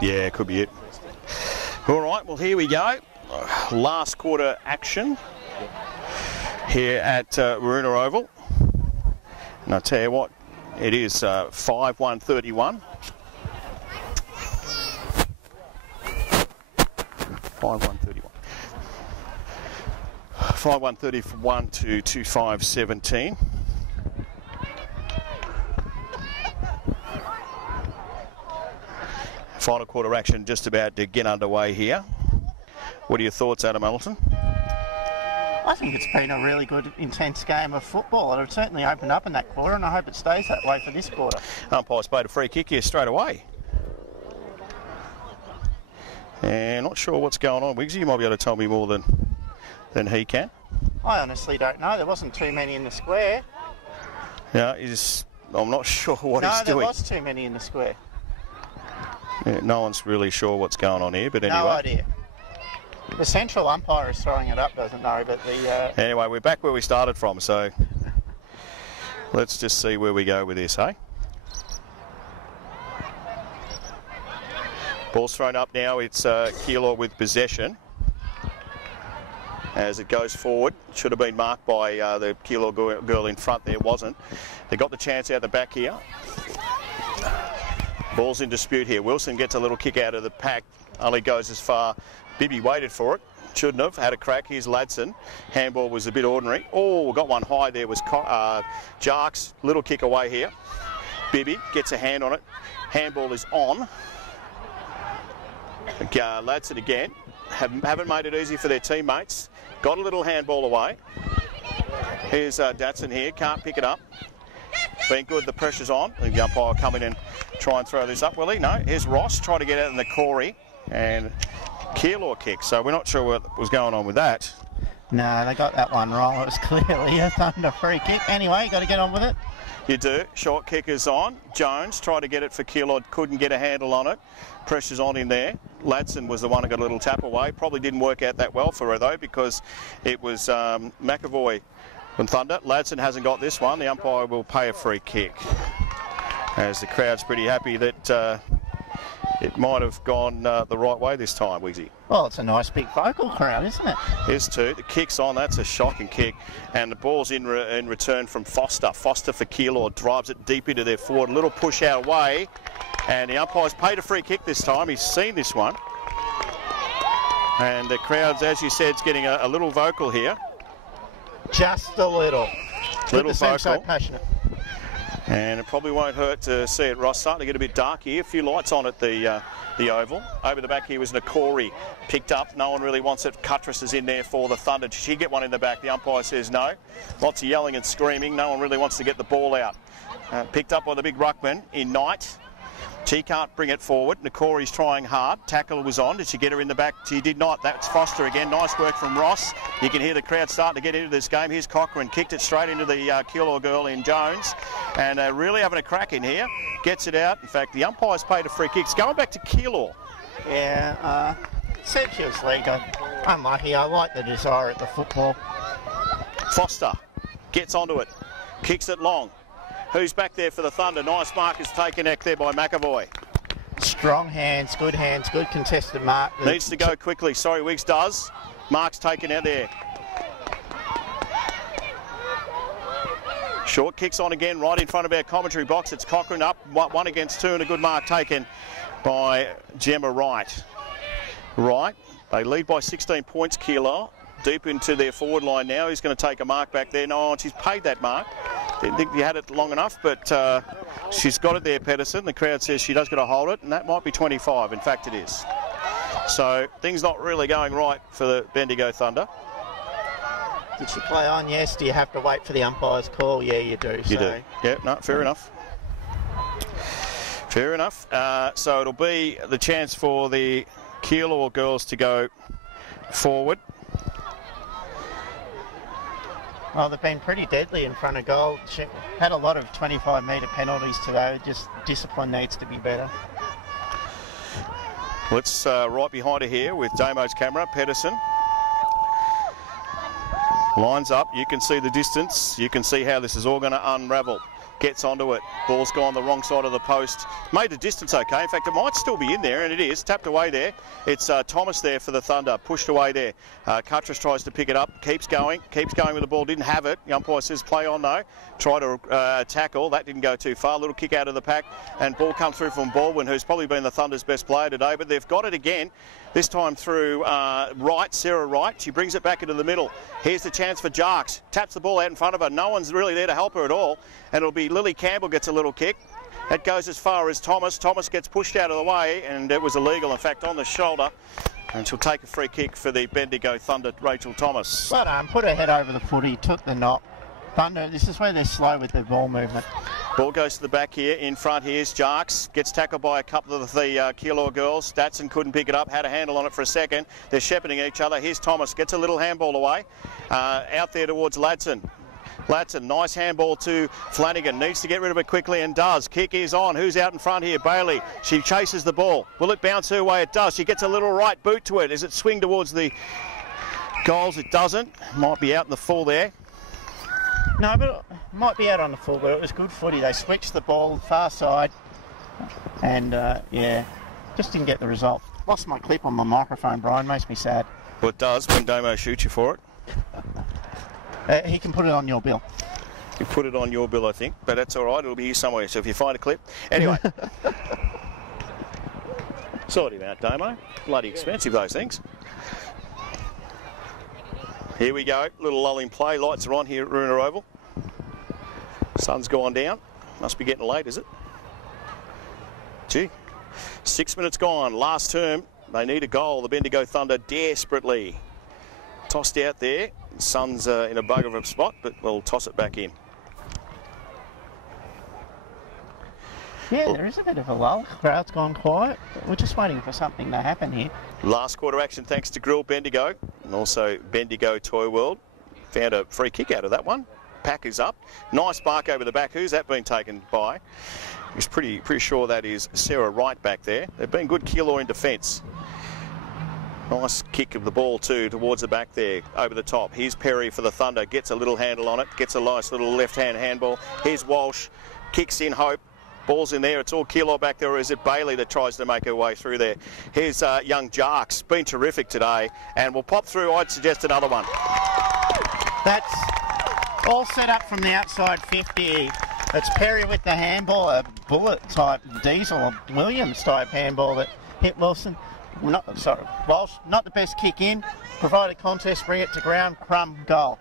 Yeah, could be it. All right, well, here we go. Last quarter action here at Weeroona Oval. And I'll tell you what, it is 5-1-31. 5-1-31. 5-1-31 to 2-5-17. Final quarter action just about to get underway here. What are your thoughts, Adam Hamilton? I think it's been a really good, intense game of football. It certainly opened up in that quarter, and I hope it stays that way for this quarter. Umpire's played a free kick here straight away. And not sure what's going on. Wiggsy, you might be able to tell me more than he can. I honestly don't know. There wasn't too many in the square. Yeah, I'm not sure what he's doing. No, there was too many in the square. Yeah, no one's really sure what's going on here, but anyway. No idea. The central umpire is throwing it up, doesn't know, but the... Anyway, we're back where we started from, so let's just see where we go with this, hey? Ball's thrown up now. It's Keilor with possession. As it goes forward, should have been marked by the Keilor girl in front there, wasn't. They got the chance out the back here. Ball's in dispute here. Wilson gets a little kick out of the pack, only goes as far. Bibby waited for it, shouldn't have, had a crack. Here's Ladson. Handball was a bit ordinary. Oh, got one high there, was Jarks. Little kick away here. Bibby gets a hand on it. Handball is on. Ladson again. Haven't made it easy for their teammates. Got a little handball away. Here's Datsun here, can't pick it up. Being good, the pressure's on. The umpire come in and try and throw this up. Will he? No. Here's Ross, trying to get out in the Corey. And Keilor kick. So we're not sure what was going on with that. No, they got that one wrong. It was clearly a Thunder free kick. Anyway, got to get on with it. You do. Short kick is on. Jones tried to get it for Keilor, couldn't get a handle on it. Pressure's on in there. Ladson was the one who got a little tap away. Probably didn't work out that well for her though, because it was McAvoy from Thunder. Ladson hasn't got this one. The umpire will pay a free kick. As the crowd's pretty happy that it might have gone the right way this time, Wiggsy. Well, it's a nice big vocal crowd, isn't it? Here's two. The kick's on. That's a shocking kick. And the ball's in return from Foster. Foster for Keilor drives it deep into their forward. A little push out away. And the umpire's paid a free kick this time. He's seen this one. And the crowd's, as you said, is getting a little vocal here. Just a little. Little vocal. So passionate. And it probably won't hurt to see it. Ross starting to get a bit dark here. A few lights on at the Oval. Over the back here was Nakori. Picked up. No one really wants it. Cuttress is in there for the Thunder. Did she get one in the back? The umpire says no. Lots of yelling and screaming. No one really wants to get the ball out. Picked up by the big ruckman in Knight. She can't bring it forward. Nakori's trying hard. Tackle was on. Did she get her in the back? She did not. That's Foster again. Nice work from Ross. You can hear the crowd starting to get into this game. Here's Cochrane. Kicked it straight into the Keilor girl in Jones. And really having a crack in here. Gets it out. In fact, the umpire's paid a free kick. It's going back to Keilor. Yeah, said she was legal. Unlucky. I like the desire at the football. Foster gets onto it. Kicks it long. Who's back there for the Thunder? Nice mark is taken out there by McAvoy. Strong hands, good contested mark. Needs to go quickly. Sorry, Wiggs does. Mark's taken out there. Short kicks on again, right in front of our commentary box. It's Cochrane up, 1 against 2, and a good mark taken by Gemma Wright. Right, they lead by 16 points, Keilor. Deep into their forward line now. He's going to take a mark back there. No, she's paid that mark. Didn't think he had it long enough, but she's got it there, Pedersen. The crowd says she does got to hold it, and that might be 25. In fact, it is. So things not really going right for the Bendigo Thunder. Did she play on? Yes. Do you have to wait for the umpire's call? Yeah, you do. You do. Yeah, no, fair enough. Fair enough. So it'll be the chance for the Keilor girls to go forward. Well, they've been pretty deadly in front of goal. She had a lot of 25-metre penalties today. Just discipline needs to be better. Let's right behind her here with Damo's camera, Pedersen. Lines up. You can see the distance. You can see how this is all going to unravel. gets onto it. Ball's gone the wrong side of the post. Made the distance okay. In fact, it might still be in there, and it is. Tapped away there. It's Thomas there for the Thunder. Pushed away there. Cuttress tries to pick it up. Keeps going with the ball. Didn't have it. The umpire says play on though. Try to tackle. That didn't go too far. Little kick out of the pack, and ball comes through from Baldwin, who's probably been the Thunder's best player today. But they've got it again. This time through Wright, Sarah Wright. She brings it back into the middle. Here's the chance for Jarks. Taps the ball out in front of her. No one's really there to help her at all. And it'll be Lily Campbell gets a little kick. That goes as far as Thomas. Thomas gets pushed out of the way, and it was illegal, in fact, on the shoulder. And she'll take a free kick for the Bendigo Thunder, Rachel Thomas. Well, put her head over the footy, took the knock. Thunder, this is where they're slow with their ball movement. Ball goes to the back here. In front, here's Jarks. Gets tackled by a couple of the Keilor girls. Datsun couldn't pick it up. Had a handle on it for a second. They're shepherding each other. Here's Thomas. Gets a little handball away. Out there towards Ladson. Ladson, nice handball to Flanagan. Needs to get rid of it quickly and does. Kick is on. Who's out in front here? Bailey. She chases the ball. Will it bounce her way? It does. She gets a little right boot to it. Does it swing towards the goals? It doesn't. Might be out in the full there. No, but it might be out on the full, but it was good footy. They switched the ball far side and, yeah, just didn't get the result. Lost my clip on my microphone, Brian. Makes me sad. Well, it does when Domo shoots you for it. He can put it on your bill. You put it on your bill, I think, but that's all right. It'll be here somewhere, so if you find a clip. Anyway. Sort him out, Domo. Bloody expensive, those things. Here we go. Little lull in play. Lights are on here at Weeroona Oval. Sun's gone down. Must be getting late, is it? Gee. 6 minutes gone. Last term. They need a goal. The Bendigo Thunder desperately. Tossed out there. Sun's in a bug of a spot, but we'll toss it back in. Yeah, there is a bit of a lull. Crowd's gone quiet. We're just waiting for something to happen here. Last quarter action thanks to Grill Bendigo and also Bendigo Toy World. Found a free kick out of that one. Pack is up. Nice mark over the back. Who's that been taken by? He's pretty sure that is Sarah Wright back there. They've been good Keilor in defence. Nice kick of the ball too towards the back there, over the top. Here's Perry for the Thunder, gets a little handle on it, gets a nice little left-hand handball. Here's Walsh, kicks in Hope, ball's in there. It's all Keilor back there, or is it Bailey that tries to make her way through there? Here's young Jarks, been terrific today, and we'll pop through. I'd suggest another one. That's all set up from the outside 50. It's Perry with the handball, a bullet type, Diesel or Williams type handball that hit Wilson. Walsh, not the best kick in. Provide a contest, bring it to ground, Crum, goal.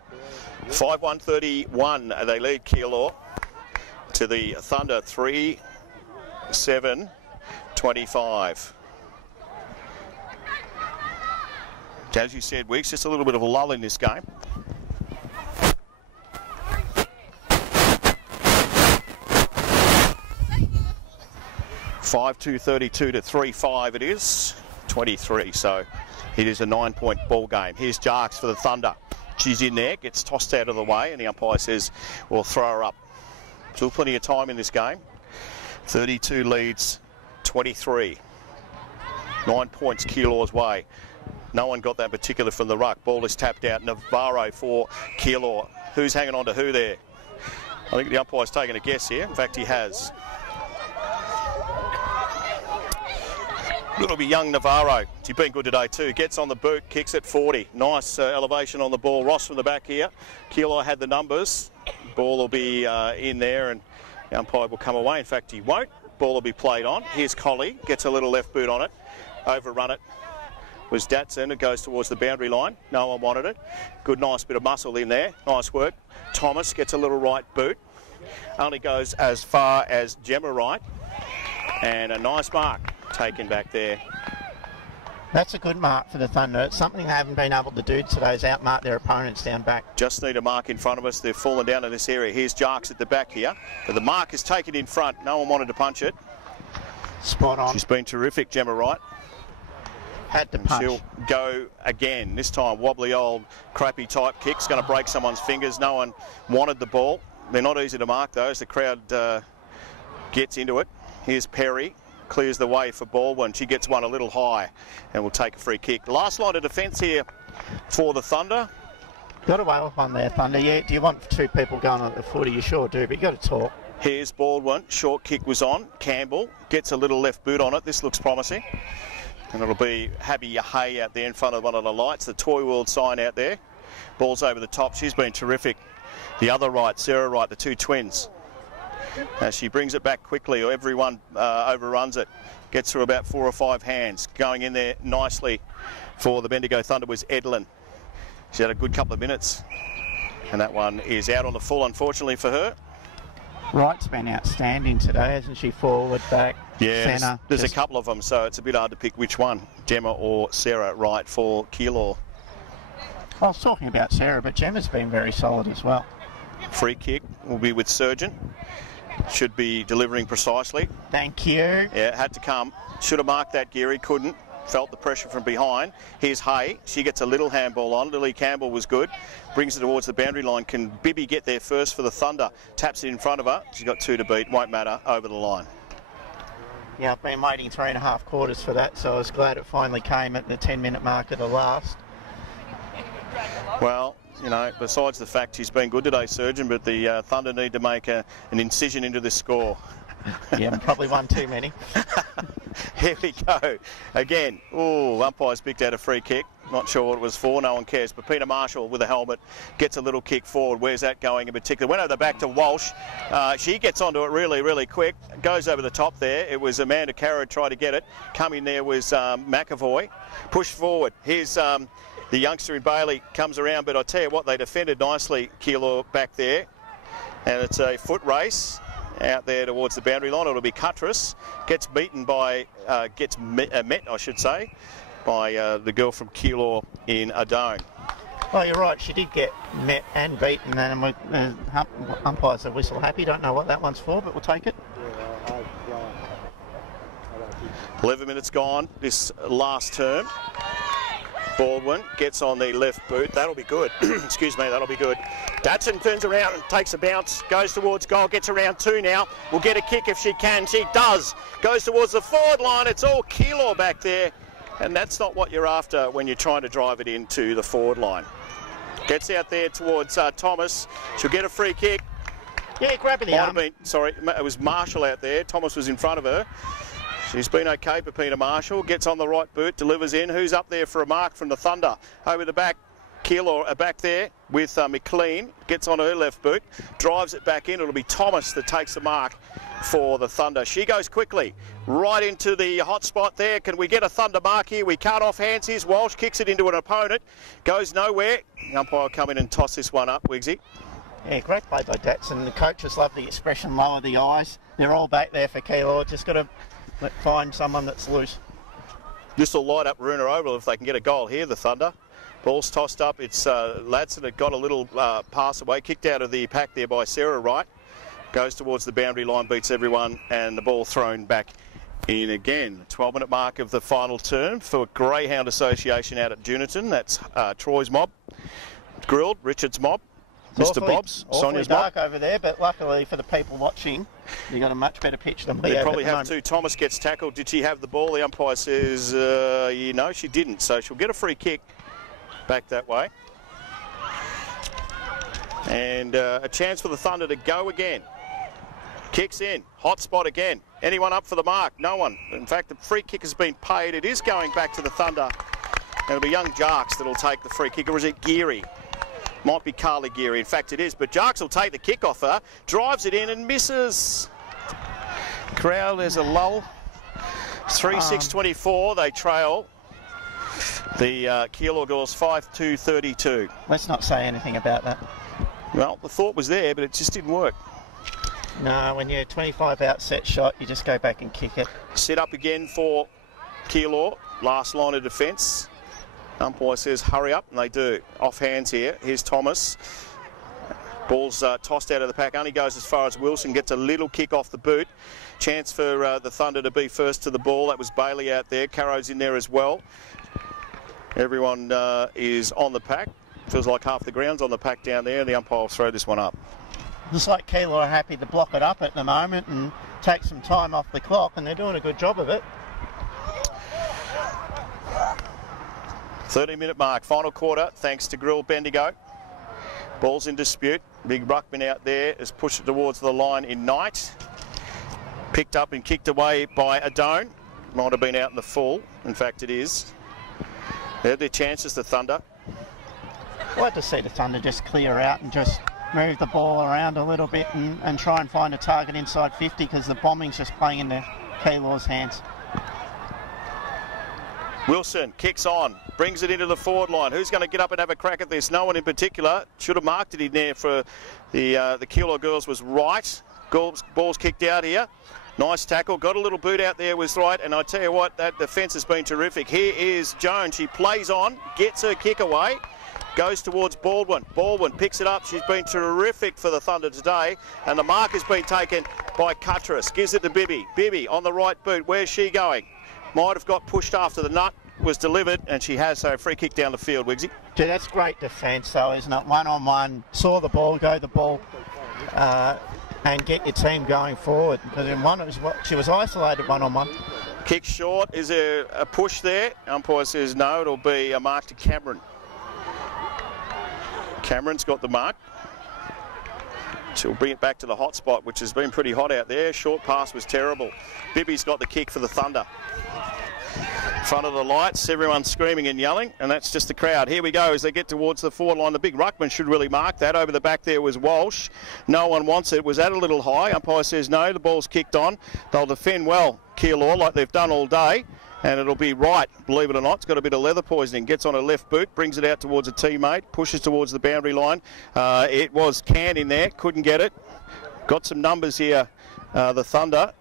5-1-31, they lead Keilor to the Thunder 3-7-25. As you said, Weeks, just a little bit of a lull in this game. (5-2-32) to 3-5 it is. 23, so it is a 9-point ball game. Here's Jarks for the Thunder. She's in there, gets tossed out of the way, and the umpire says we'll throw her up. Still plenty of time in this game. 32 leads 23. 9 points Keilor's way. No one got that particular from the ruck. Ball is tapped out. Navarro for Keilor. Who's hanging on to who there? I think the umpire's taking a guess here. In fact, he has. It'll be young Navarro. He's been good today too. Gets on the boot, kicks at 40. Nice elevation on the ball. Ross from the back here. Keilor had the numbers. Ball will be in there and the umpire will come away. In fact, he won't. Ball will be played on. Here's Collie. Gets a little left boot on it. Overrun it was Datsun. It goes towards the boundary line. No one wanted it. Good, nice bit of muscle in there. Nice work. Thomas gets a little right boot. Only goes as far as Gemma Wright. And a nice mark taken back there. That's a good mark for the Thunder. It's something they haven't been able to do today, is outmark their opponents down back. Just need a mark in front of us. They've fallen down in this area. Here's Jarks at the back here. But the mark is taken in front. No one wanted to punch it. Spot on. She's been terrific, Gemma Wright. Had to punch. She'll go again. This time, wobbly old crappy type kick's going to break someone's fingers. No one wanted the ball. They're not easy to mark though as the crowd gets into it. Here's Perry. Clears the way for Baldwin. She gets one a little high and will take a free kick. Last line of defence here for the Thunder. Got away with one there, Thunder. Yeah, do you want two people going on at the footy? You sure do, but you got to talk. Here's Baldwin. Short kick was on. Campbell gets a little left boot on it. This looks promising. And it'll be Abby Hay out there in front of one of the lights. The Toy World sign out there. Ball's over the top. She's been terrific. The other right, Sarah Wright, the two twins. She brings it back quickly. Everyone overruns it. Gets through about 4 or 5 hands. Going in there nicely for the Bendigo Thunder was Edlin. She had a good couple of minutes. And that one is out on the full, unfortunately for her. Wright's been outstanding today, hasn't she? Forward, back, centre. There's a couple of them, so it's a bit hard to pick which one, Gemma or Sarah Wright for Keilor. I was talking about Sarah, but Gemma's been very solid as well. Free kick will be with Surgeon. Should be delivering precisely. Thank you. Yeah, had to come. Should have marked that, Geary. Couldn't. Felt the pressure from behind. Here's Hay. She gets a little handball on. Lily Campbell was good. Brings it towards the boundary line. Can Bibby get there first for the Thunder? Taps it in front of her. She's got 2 to beat. Won't matter. Over the line. Yeah, I've been waiting 3.5 quarters for that, so I was glad it finally came at the 10-minute mark of the last. Well, you know, besides the fact she's been good today, Surgeon, but the Thunder need to make an incision into this score. Yeah, probably one too many. Here we go. Again, umpires picked out a free kick. Not sure what it was for, no one cares. But Peter Marshall with a helmet gets a little kick forward. Where's that going in particular? Went over the back to Walsh. She gets onto it really, really quick. Goes over the top there. It was Amanda Carrot tried to get it. Coming there was McAvoy. Pushed forward. Here's the youngster in Bailey comes around, but I tell you what, they defended nicely, Keilor back there. And it's a foot race out there towards the boundary line. It'll be Cuttress. Gets beaten by, met, I should say, by the girl from Keilor in Adone. Well, you're right. She did get met and beaten, and umpires are whistle happy. Don't know what that one's for, but we'll take it. 11 minutes gone this last term. Baldwin gets on the left boot. That'll be good. Excuse me, that'll be good. Datsun turns around and takes a bounce. Goes towards goal. Gets around 2 now. Will get a kick if she can. She does. Goes towards the forward line. It's all Keilor back there. And that's not what you're after when you're trying to drive it into the forward line. Gets out there towards Thomas. She'll get a free kick. Yeah, grab the arm. Sorry, it was Marshall out there. Thomas was in front of her. She's been okay for Peter Marshall. Gets on the right boot, delivers in. Who's up there for a mark from the Thunder? Over the back, Keilor back there with McLean. Gets on her left boot, drives it back in. It'll be Thomas that takes the mark for the Thunder. She goes quickly right into the hot spot there. Can we get a Thunder mark here? We can't off hands. Here's Walsh, kicks it into an opponent. Goes nowhere. The umpire will come in and toss this one up, Wigsy. Yeah, great play by Datsun. The coaches love the expression, lower the eyes. They're all back there for Keilor. Just got to find someone that's loose. This will light up Weeroona Oval if they can get a goal here, the Thunder. Ball's tossed up. It's Ladson that got a little pass away. Kicked out of the pack there by Sarah Wright. Goes towards the boundary line, beats everyone, and the ball thrown back in again. 12-minute mark of the final term for Greyhound Association out at Juniton. That's Troy's mob. Grilled, Richard's mob. Mr. Bob's, Sonia's dark mob. over there, but luckily for the people watching, you got a much better pitch than we They have. probably have to. Thomas gets tackled. Did she have the ball? The umpire says, no, she didn't. So she'll get a free kick back that way. And a chance for the Thunder to go again. Kicks in. Hot spot again. Anyone up for the mark? No one. In fact, the free kick has been paid. It is going back to the Thunder. And it'll be young Jarks that'll take the free kick. Or is it Geary? Might be Carly Geary. In fact, it is. But Jarks will take the kick off her. Drives it in and misses. Crowd, there's a lull. 3-6-24. They trail the Keilor girls 5-2-32. Let's not say anything about that. Well, the thought was there, but it just didn't work. No, when you're 25 out set shot, you just go back and kick it. Set up again for Keilor. Last line of defence. Umpire says hurry up, and they do. Off hands here. Here's Thomas. Ball's tossed out of the pack. Only goes as far as Wilson. Gets a little kick off the boot. Chance for the Thunder to be first to the ball. That was Bailey out there. Caro's in there as well. Everyone is on the pack. Feels like half the ground's on the pack down there, and the umpire will throw this one up. Looks like Keilor are happy to block it up at the moment and take some time off the clock, and they're doing a good job of it. 30-minute mark, final quarter, thanks to Grill Bendigo. Ball's in dispute. Big ruckman out there has pushed it towards the line in Knight. Picked up and kicked away by Adone. Might have been out in the full. In fact, it is. They had their chances, the Thunder. I'd like to see the Thunder just clear out and just move the ball around a little bit and try and find a target inside 50, because the bombing's just playing into Keilor's hands. Wilson kicks on, brings it into the forward line. Who's going to get up and have a crack at this? No one in particular. Should have marked it in there for the Keilor girls was right. Ball's kicked out here. Nice tackle. Got a little boot out there, was right. And I tell you what, that defence has been terrific. Here is Jones. She plays on, gets her kick away, goes towards Baldwin. Baldwin picks it up. She's been terrific for the Thunder today. And the mark has been taken by Cuttress. Gives it to Bibby. Bibby on the right boot. Where's she going? Might have got pushed after the nut was delivered, and she has, so free kick down the field, Wigsy. Gee, that's great defence though, isn't it? One-on-one, saw the ball, and get your team going forward. Because in one, she was isolated one-on-one. Kick short. Is there a push there? Umpire says no, it'll be a mark to Cameron. Cameron's got the mark. She'll bring it back to the hot spot, which has been pretty hot out there. Short pass was terrible. Bibby's got the kick for the Thunder. Front of the lights, everyone's screaming and yelling, and that's just the crowd. Here we go as they get towards the forward line. The big ruckman should really mark that. Over the back there was Walsh. No one wants it. Was that a little high? Umpire says no. The ball's kicked on. They'll defend well, Keilor, like they've done all day. And it'll be right, believe it or not. It's got a bit of leather poisoning. Gets on her left boot, brings it out towards a teammate, pushes towards the boundary line. It was Can in there, couldn't get it. Got some numbers here, the Thunder.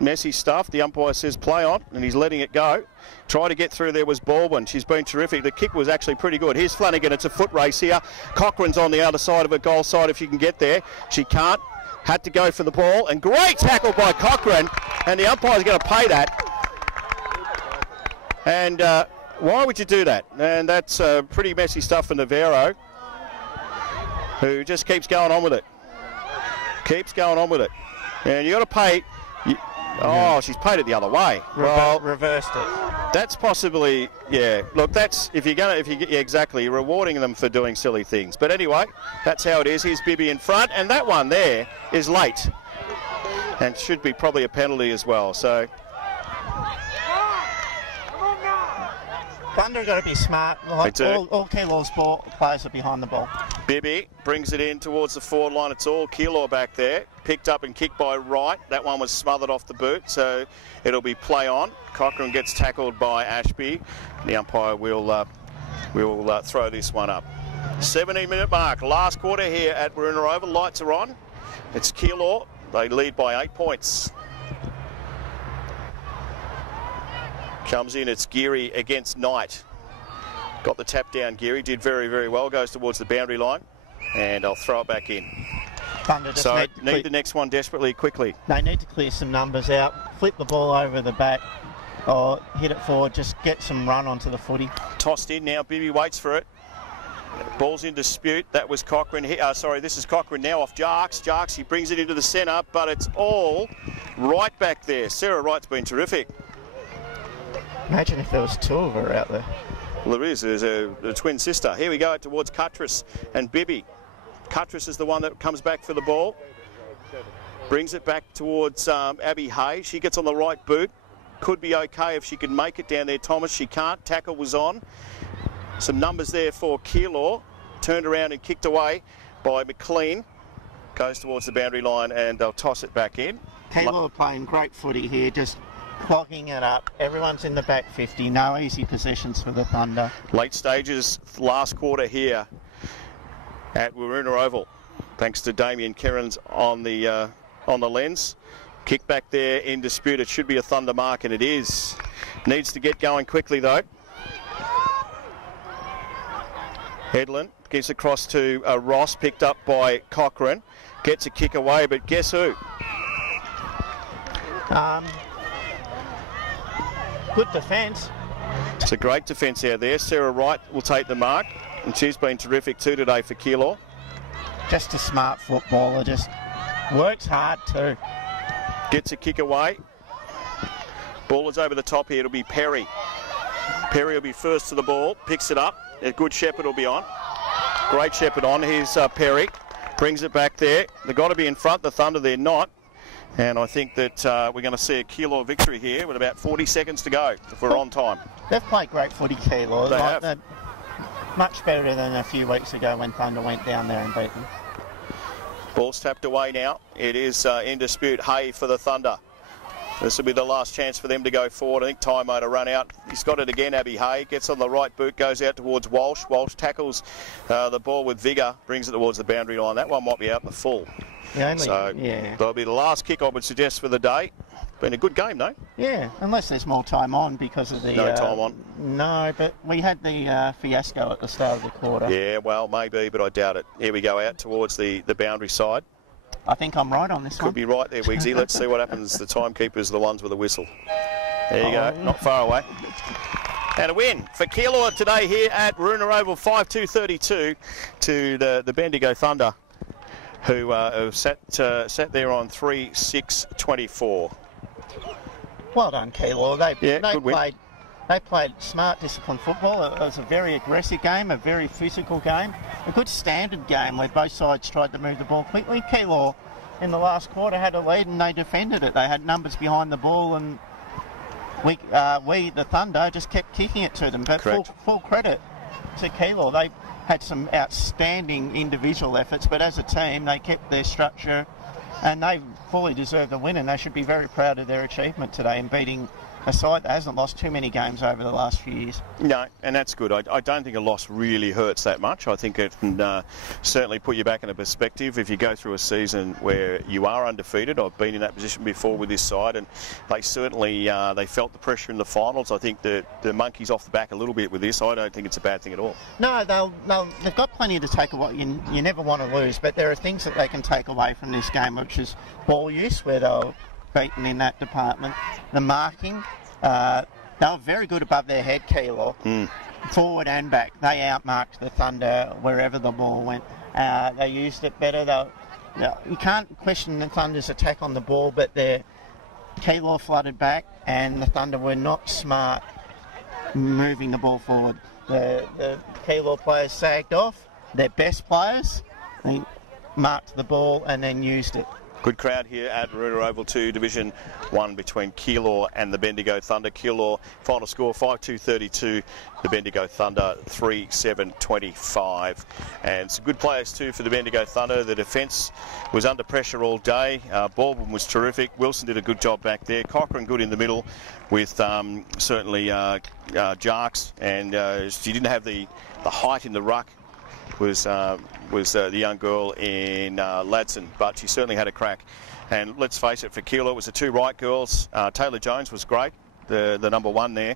Messy stuff. The umpire says play on, and he's letting it go. Try to get through there was Baldwin. She's been terrific. The kick was actually pretty good. Here's Flanagan. It's a foot race here. Cochrane's on the other side of her goal side if she can get there. She can't. Had to go for the ball, and great tackle by Cochrane, and the umpire's going to pay that. And why would you do that? And that's pretty messy stuff for Navarro, who just keeps going on with it. Keeps going on with it. And you got to pay. Oh, she's paid it the other way. Well, reversed it. That's possibly, yeah. Look, that's yeah, exactly. You're rewarding them for doing silly things. But anyway, that's how it is. Here's Bibby in front, and that one there is late, and should be probably a penalty as well. So. Thunder got to be smart. Like all Keilor's players are behind the ball. Bibby brings it in towards the forward line. It's all Keilor back there. Picked up and kicked by Wright. That one was smothered off the boot, so it'll be play on. Cochrane gets tackled by Ashby. The umpire will throw this one up. 17-minute mark. Last quarter here at Weeroona Oval. Lights are on. It's Keilor. They lead by 8 points. Comes in, it's Geary against Knight. Got the tap down, Geary, did very, very well. Goes towards the boundary line, and I'll throw it back in. Thunder just so need the next one desperately, quickly. They need to clear some numbers out, flip the ball over the back, or hit it forward, just get some run onto the footy. Tossed in now, Bibby waits for it. Ball's in dispute. That was Cochrane. This is Cochrane now off Jarks. Jarks, he brings it into the centre, but it's all right back there. Sarah Wright's been terrific. Imagine if there was two of her out there. Well, there is. There's a twin sister. Here we go towards Cuttress and Bibby. Cuttress is the one that comes back for the ball. Brings it back towards Abby Hay. She gets on the right boot. Could be okay if she can make it down there, Thomas. She can't. Tackle was on. Some numbers there for Keilor. Turned around and kicked away by McLean. Goes towards the boundary line, and they'll toss it back in. Keilor playing great footy here, just clogging it up. Everyone's in the back 50. No easy positions for the Thunder. Late stages, last quarter here at Weeroona Oval. Thanks to Damien Kerrins on the lens. Kick back there in dispute. It should be a Thunder mark, and it is. Needs to get going quickly though. Headland gives across to Ross, picked up by Cochrane. Gets a kick away, but guess who? Good defence. It's a great defence out there. Sarah Wright will take the mark, and she's been terrific too today for Keilor. Just a smart footballer, just works hard too. Gets a kick away. Ball is over the top here. It'll be Perry. Perry will be first to the ball, picks it up. A good Shepherd will be on. Great Shepherd on. Here's Perry. brings it back there. They've got to be in front. The Thunder, they're not. And I think that we're going to see a Keilor victory here with about 40 seconds to go if we're on time. They've played great footy, Keilor. They have. They're much better than a few weeks ago when Thunder went down there and beat them. Ball's tapped away now. It is in dispute. Hay for the Thunder. This will be the last chance for them to go forward. I think Tymo to run out. He's got it again, Abby Hay. Gets on the right boot, goes out towards Walsh. Walsh tackles the ball with vigour, brings it towards the boundary line. That one might be out in the full. Yeah, That'll be the last kick, I would suggest, for the day. Been a good game, though. Yeah, unless there's more time on because of the... No time on. No, but we had the fiasco at the start of the quarter. Yeah, well, maybe, but I doubt it. Here we go out towards the boundary side. I think I'm right on this one. Could be right there, Wigsy. Let's see what happens. The timekeepers are the ones with the whistle. There you go, not far away. And a win for Keilor today here at Weeroona Oval, 5-2-32 to the Bendigo Thunder, who have sat there on 3-6-24. Well done, Keilor. They played smart, disciplined football. It was a very aggressive game, a very physical game, a good standard game where both sides tried to move the ball quickly. Keilor, in the last quarter, had a lead and they defended it. They had numbers behind the ball, and we the Thunder, just kept kicking it to them. But full credit to Keilor. They had some outstanding individual efforts, but as a team, they kept their structure, and they fully deserve the win, and they should be very proud of their achievement today in beating a side that hasn't lost too many games over the last few years. No, and that's good. I don't think a loss really hurts that much. I think it can certainly put you back in a perspective if you go through a season where you are undefeated. I've been in that position before with this side, and they certainly they felt the pressure in the finals. I think the monkey's off the back a little bit with this. I don't think it's a bad thing at all. No, they've got plenty to take away. You never want to lose, but there are things that they can take away from this game, which is ball use, where they'll beaten in that department. The marking, they were very good above their head, Keilor. Forward and back. They outmarked the Thunder wherever the ball went. They used it better. You can't question the Thunder's attack on the ball, but Keilor flooded back and the Thunder were not smart moving the ball forward. The Keilor players sagged off, their best players. They marked the ball and then used it. Good crowd here at Weeroona Oval 2, Division 1 between Keilor and the Bendigo Thunder. Keilor, final score 5-2-32. The Bendigo Thunder 3-7-25. And some good players too for the Bendigo Thunder. The defence was under pressure all day. Baldwin was terrific. Wilson did a good job back there. Cochrane good in the middle with certainly Jarks. And she didn't have the height in the ruck. Was the young girl in Ladson, but she certainly had a crack. And let's face it, for Keilor, it was the two right girls. Taylor Jones was great, the number one there,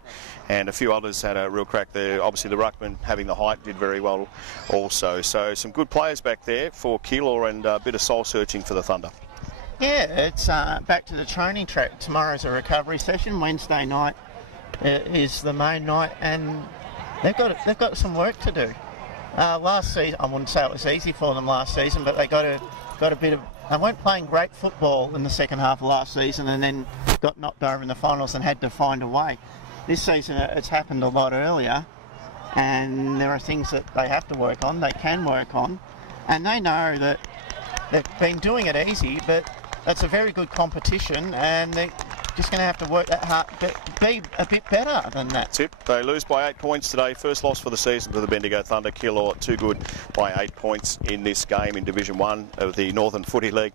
and a few others had a real crack there. Obviously, the ruckman having the height did very well also. So some good players back there for Keilor, and a bit of soul searching for the Thunder. Yeah, it's back to the training track. Tomorrow's a recovery session. Wednesday night is the main night, and they've got some work to do. Last season, I wouldn't say it was easy for them last season, but they got a bit of... They weren't playing great football in the second half of last season and then got knocked over in the finals and had to find a way. This season, it's happened a lot earlier, and there are things that they have to work on, they can work on, and they know that they've been doing it easy, but that's a very good competition, and they're just going to have to work that hard, but be a bit better than that. That's it. They lose by 8 points today. First loss for the season to the Bendigo Thunder. Keilor too good by 8 points in this game in Division 1 of the Northern Footy League.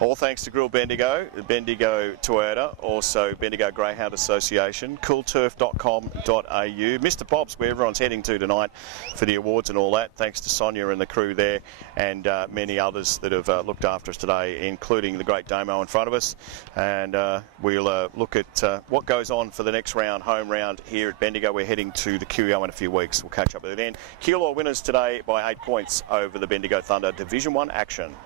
All thanks to Grill Bendigo, Bendigo Toyota, also Bendigo Greyhound Association, coolturf.com.au, Mr. Bob's, where everyone's heading to tonight for the awards and all that. Thanks to Sonia and the crew there, and many others that have looked after us today, including the great Damo in front of us. And we'll look at what goes on for the next round, home round here at Bendigo. We're heading to the QEO in a few weeks. We'll catch up with it then. Keilor winners today by 8 points over the Bendigo Thunder. Division 1 action.